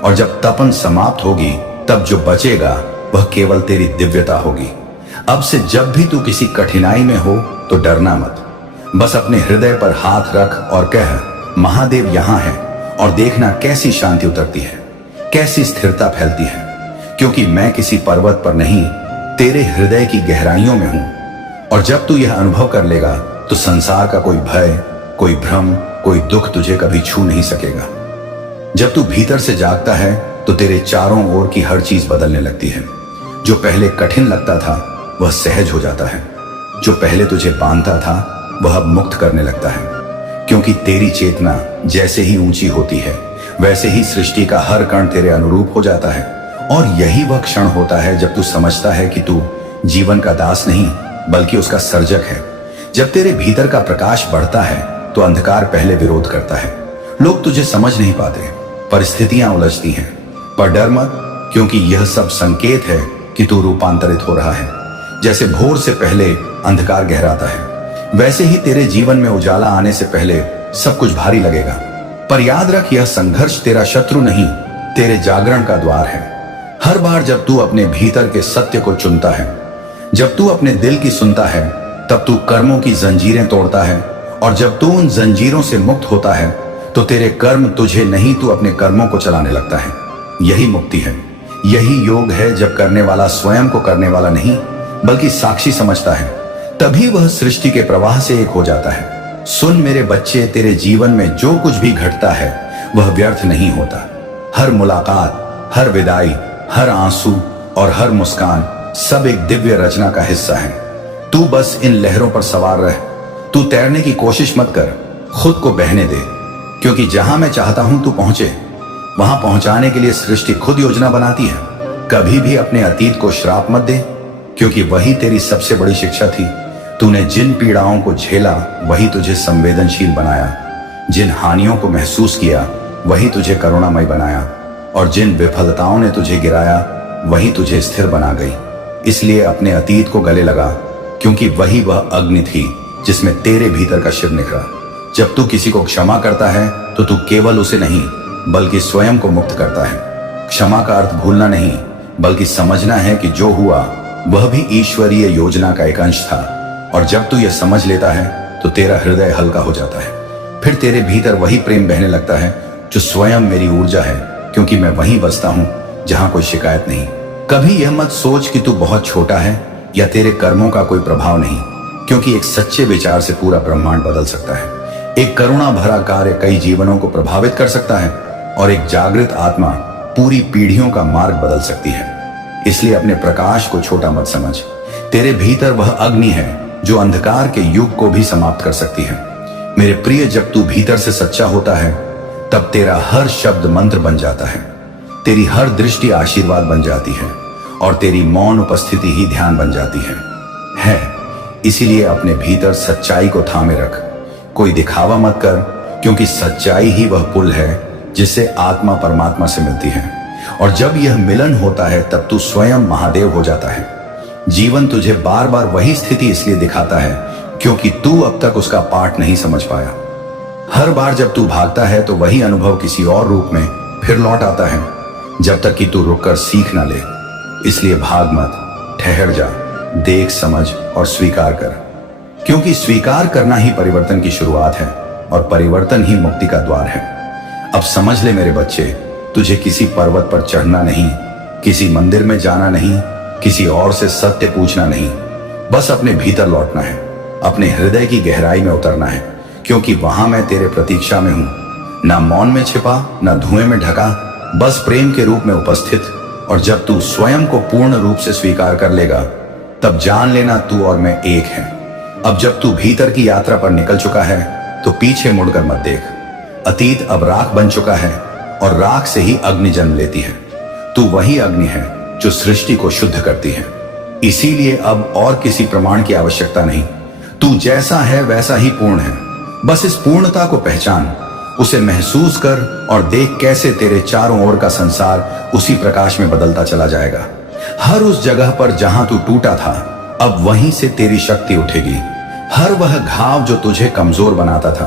और जब तपन समाप्त होगी तब जो बचेगा वह केवल तेरी दिव्यता होगी। अब से जब भी तू किसी कठिनाई में हो तो डरना मत। बस अपने हृदय पर हाथ रख और कह, महादेव यहां है, और देखना कैसी शांति उतरती है, कैसी स्थिरता फैलती है। क्योंकि मैं किसी पर्वत पर नहीं, तेरे हृदय की गहराइयों में हूं। और जब तू यह अनुभव कर लेगा तो संसार का कोई भय, कोई भ्रम, कोई दुख तुझे कभी छू नहीं सकेगा। जब तू भीतर से जागता है तो तेरे चारों ओर की हर चीज बदलने लगती है। जो पहले कठिन लगता था वह सहज हो जाता है। जो पहले तुझे बांधता था वह अब मुक्त करने लगता है, क्योंकि तेरी चेतना जैसे ही ऊंची होती है वैसे ही सृष्टि का हर कण तेरे अनुरूप हो जाता है। और यही वह क्षण होता है जब तू समझता है कि तू जीवन का दास नहीं बल्कि उसका सर्जक है। जब तेरे भीतर का प्रकाश बढ़ता है तो अंधकार पहले विरोध करता है। लोग तुझे समझ नहीं पाते, परिस्थितियां उलझती हैं, पर डर मत, क्योंकि यह सब संकेत है कि तू रूपांतरित हो रहा है। जैसे भोर से पहले अंधकार गहराता है वैसे ही तेरे जीवन में उजाला आने से पहले सब कुछ भारी लगेगा। पर याद रख, यह संघर्ष तेरा शत्रु नहीं, तेरे जागरण का द्वार है। हर बार जब तू अपने भीतर के सत्य को चुनता है, जब तू अपने दिल की सुनता है, तब तू कर्मों की जंजीरें तोड़ता है। और जब तू उन जंजीरों से मुक्त होता है तो तेरे कर्म तुझे नहीं, तू अपने कर्मों को चलाने लगता है। यही मुक्ति है, यही योग है। जब करने वाला स्वयं को करने वाला नहीं बल्कि साक्षी समझता है, तभी वह सृष्टि के प्रवाह से एक हो जाता है। सुन मेरे बच्चे, तेरे जीवन में जो कुछ भी घटता है वह व्यर्थ नहीं होता। हर मुलाकात, हर विदाई, हर आंसू और हर मुस्कान सब एक दिव्य रचना का हिस्सा है। तू बस इन लहरों पर सवार रह। तू तैरने की कोशिश मत कर, खुद को बहने दे, क्योंकि जहां मैं चाहता हूं तू पहुंचे, वहां पहुंचाने के लिए सृष्टि खुद योजना बनाती है। कभी भी अपने अतीत को श्राप मत दे, क्योंकि वही तेरी सबसे बड़ी शिक्षा थी। तूने जिन पीड़ाओं को झेला वही तुझे संवेदनशील बनाया। जिन हानियों को महसूस किया वही तुझे करुणामय बनाया। और जिन विफलताओं ने तुझे गिराया वही तुझे स्थिर बना गई। इसलिए अपने अतीत को गले लगा, क्योंकि वही वह अग्नि थी जिसमें तेरे भीतर का शिव निखरा। जब तू किसी को क्षमा करता है तो तू केवल उसे नहीं बल्कि स्वयं को मुक्त करता है। क्षमा का अर्थ भूलना नहीं बल्कि समझना है कि जो हुआ वह भी ईश्वरीय योजना का एक अंश था। और जब तू यह समझ लेता है तो तेरा हृदय हल्का हो जाता है। फिर तेरे भीतर वही प्रेम बहने लगता है जो स्वयं मेरी ऊर्जा है, क्योंकि मैं वहीं बसता हूं जहां कोई शिकायत नहीं। कभी यह मत सोच कि तू बहुत छोटा है या तेरे कर्मों का कोई प्रभाव नहीं, क्योंकि एक सच्चे विचार से पूरा ब्रह्मांड बदल सकता है। एक करुणा भरा कार्य कई जीवनों को प्रभावित कर सकता है और एक जागृत आत्मा पूरी पीढ़ियों का मार्ग बदल सकती है। इसलिए अपने प्रकाश को छोटा मत समझ। तेरे भीतर वह अग्नि है जो अंधकार के युग को भी समाप्त कर सकती है। मेरे प्रिय, जब तू भीतर से सच्चा होता है तब तेरा हर शब्द मंत्र बन जाता है, तेरी हर दृष्टि आशीर्वाद बन जाती है और तेरी मौन उपस्थिति ही ध्यान बन जाती है। इसीलिए अपने भीतर सच्चाई को थामे रख। कोई दिखावा मत कर, क्योंकि सच्चाई ही वह पुल है जिससे आत्मा परमात्मा से मिलती है। और जब यह मिलन होता है तब तू स्वयं महादेव हो जाता है। जीवन तुझे बार बार वही स्थिति इसलिए दिखाता है क्योंकि तू अब तक उसका पाठ नहीं समझ पाया। हर बार जब तू भागता है तो वही अनुभव किसी और रूप में फिर लौट आता है, जब तक कि तू रुककर सीख ना ले। इसलिए भाग मत, ठहर जा, देख, समझ और स्वीकार कर, क्योंकि स्वीकार करना ही परिवर्तन की शुरुआत है और परिवर्तन ही मुक्ति का द्वार है। अब समझ ले मेरे बच्चे, तुझे किसी पर्वत पर चढ़ना नहीं, किसी मंदिर में जाना नहीं, किसी और से सत्य पूछना नहीं, बस अपने भीतर लौटना है, अपने हृदय की गहराई में उतरना है, क्योंकि वहां मैं तेरे प्रतीक्षा में हूं, ना मौन में छिपा, ना धुएं में ढका, बस प्रेम के रूप में उपस्थित। और जब तू स्वयं को पूर्ण रूप से स्वीकार कर लेगा तब जान लेना तू और मैं एक हैं। अब जब तू भीतर की यात्रा पर निकल चुका है तो पीछे मुड़कर मत देख। अतीत अब राख बन चुका है और राख से ही अग्नि जन्म लेती है। तू वही अग्नि है जो सृष्टि को शुद्ध करती है। इसीलिए अब और किसी प्रमाण की आवश्यकता नहीं। तू जैसा है वैसा ही पूर्ण है। बस इस पूर्णता को पहचान, उसे महसूस कर और देख कैसे तेरे चारों ओर का संसार उसी प्रकाश में बदलता चला जाएगा। हर उस जगह पर जहां तू टूटा था अब वहीं से तेरी शक्ति उठेगी। हर वह घाव जो तुझे कमजोर बनाता था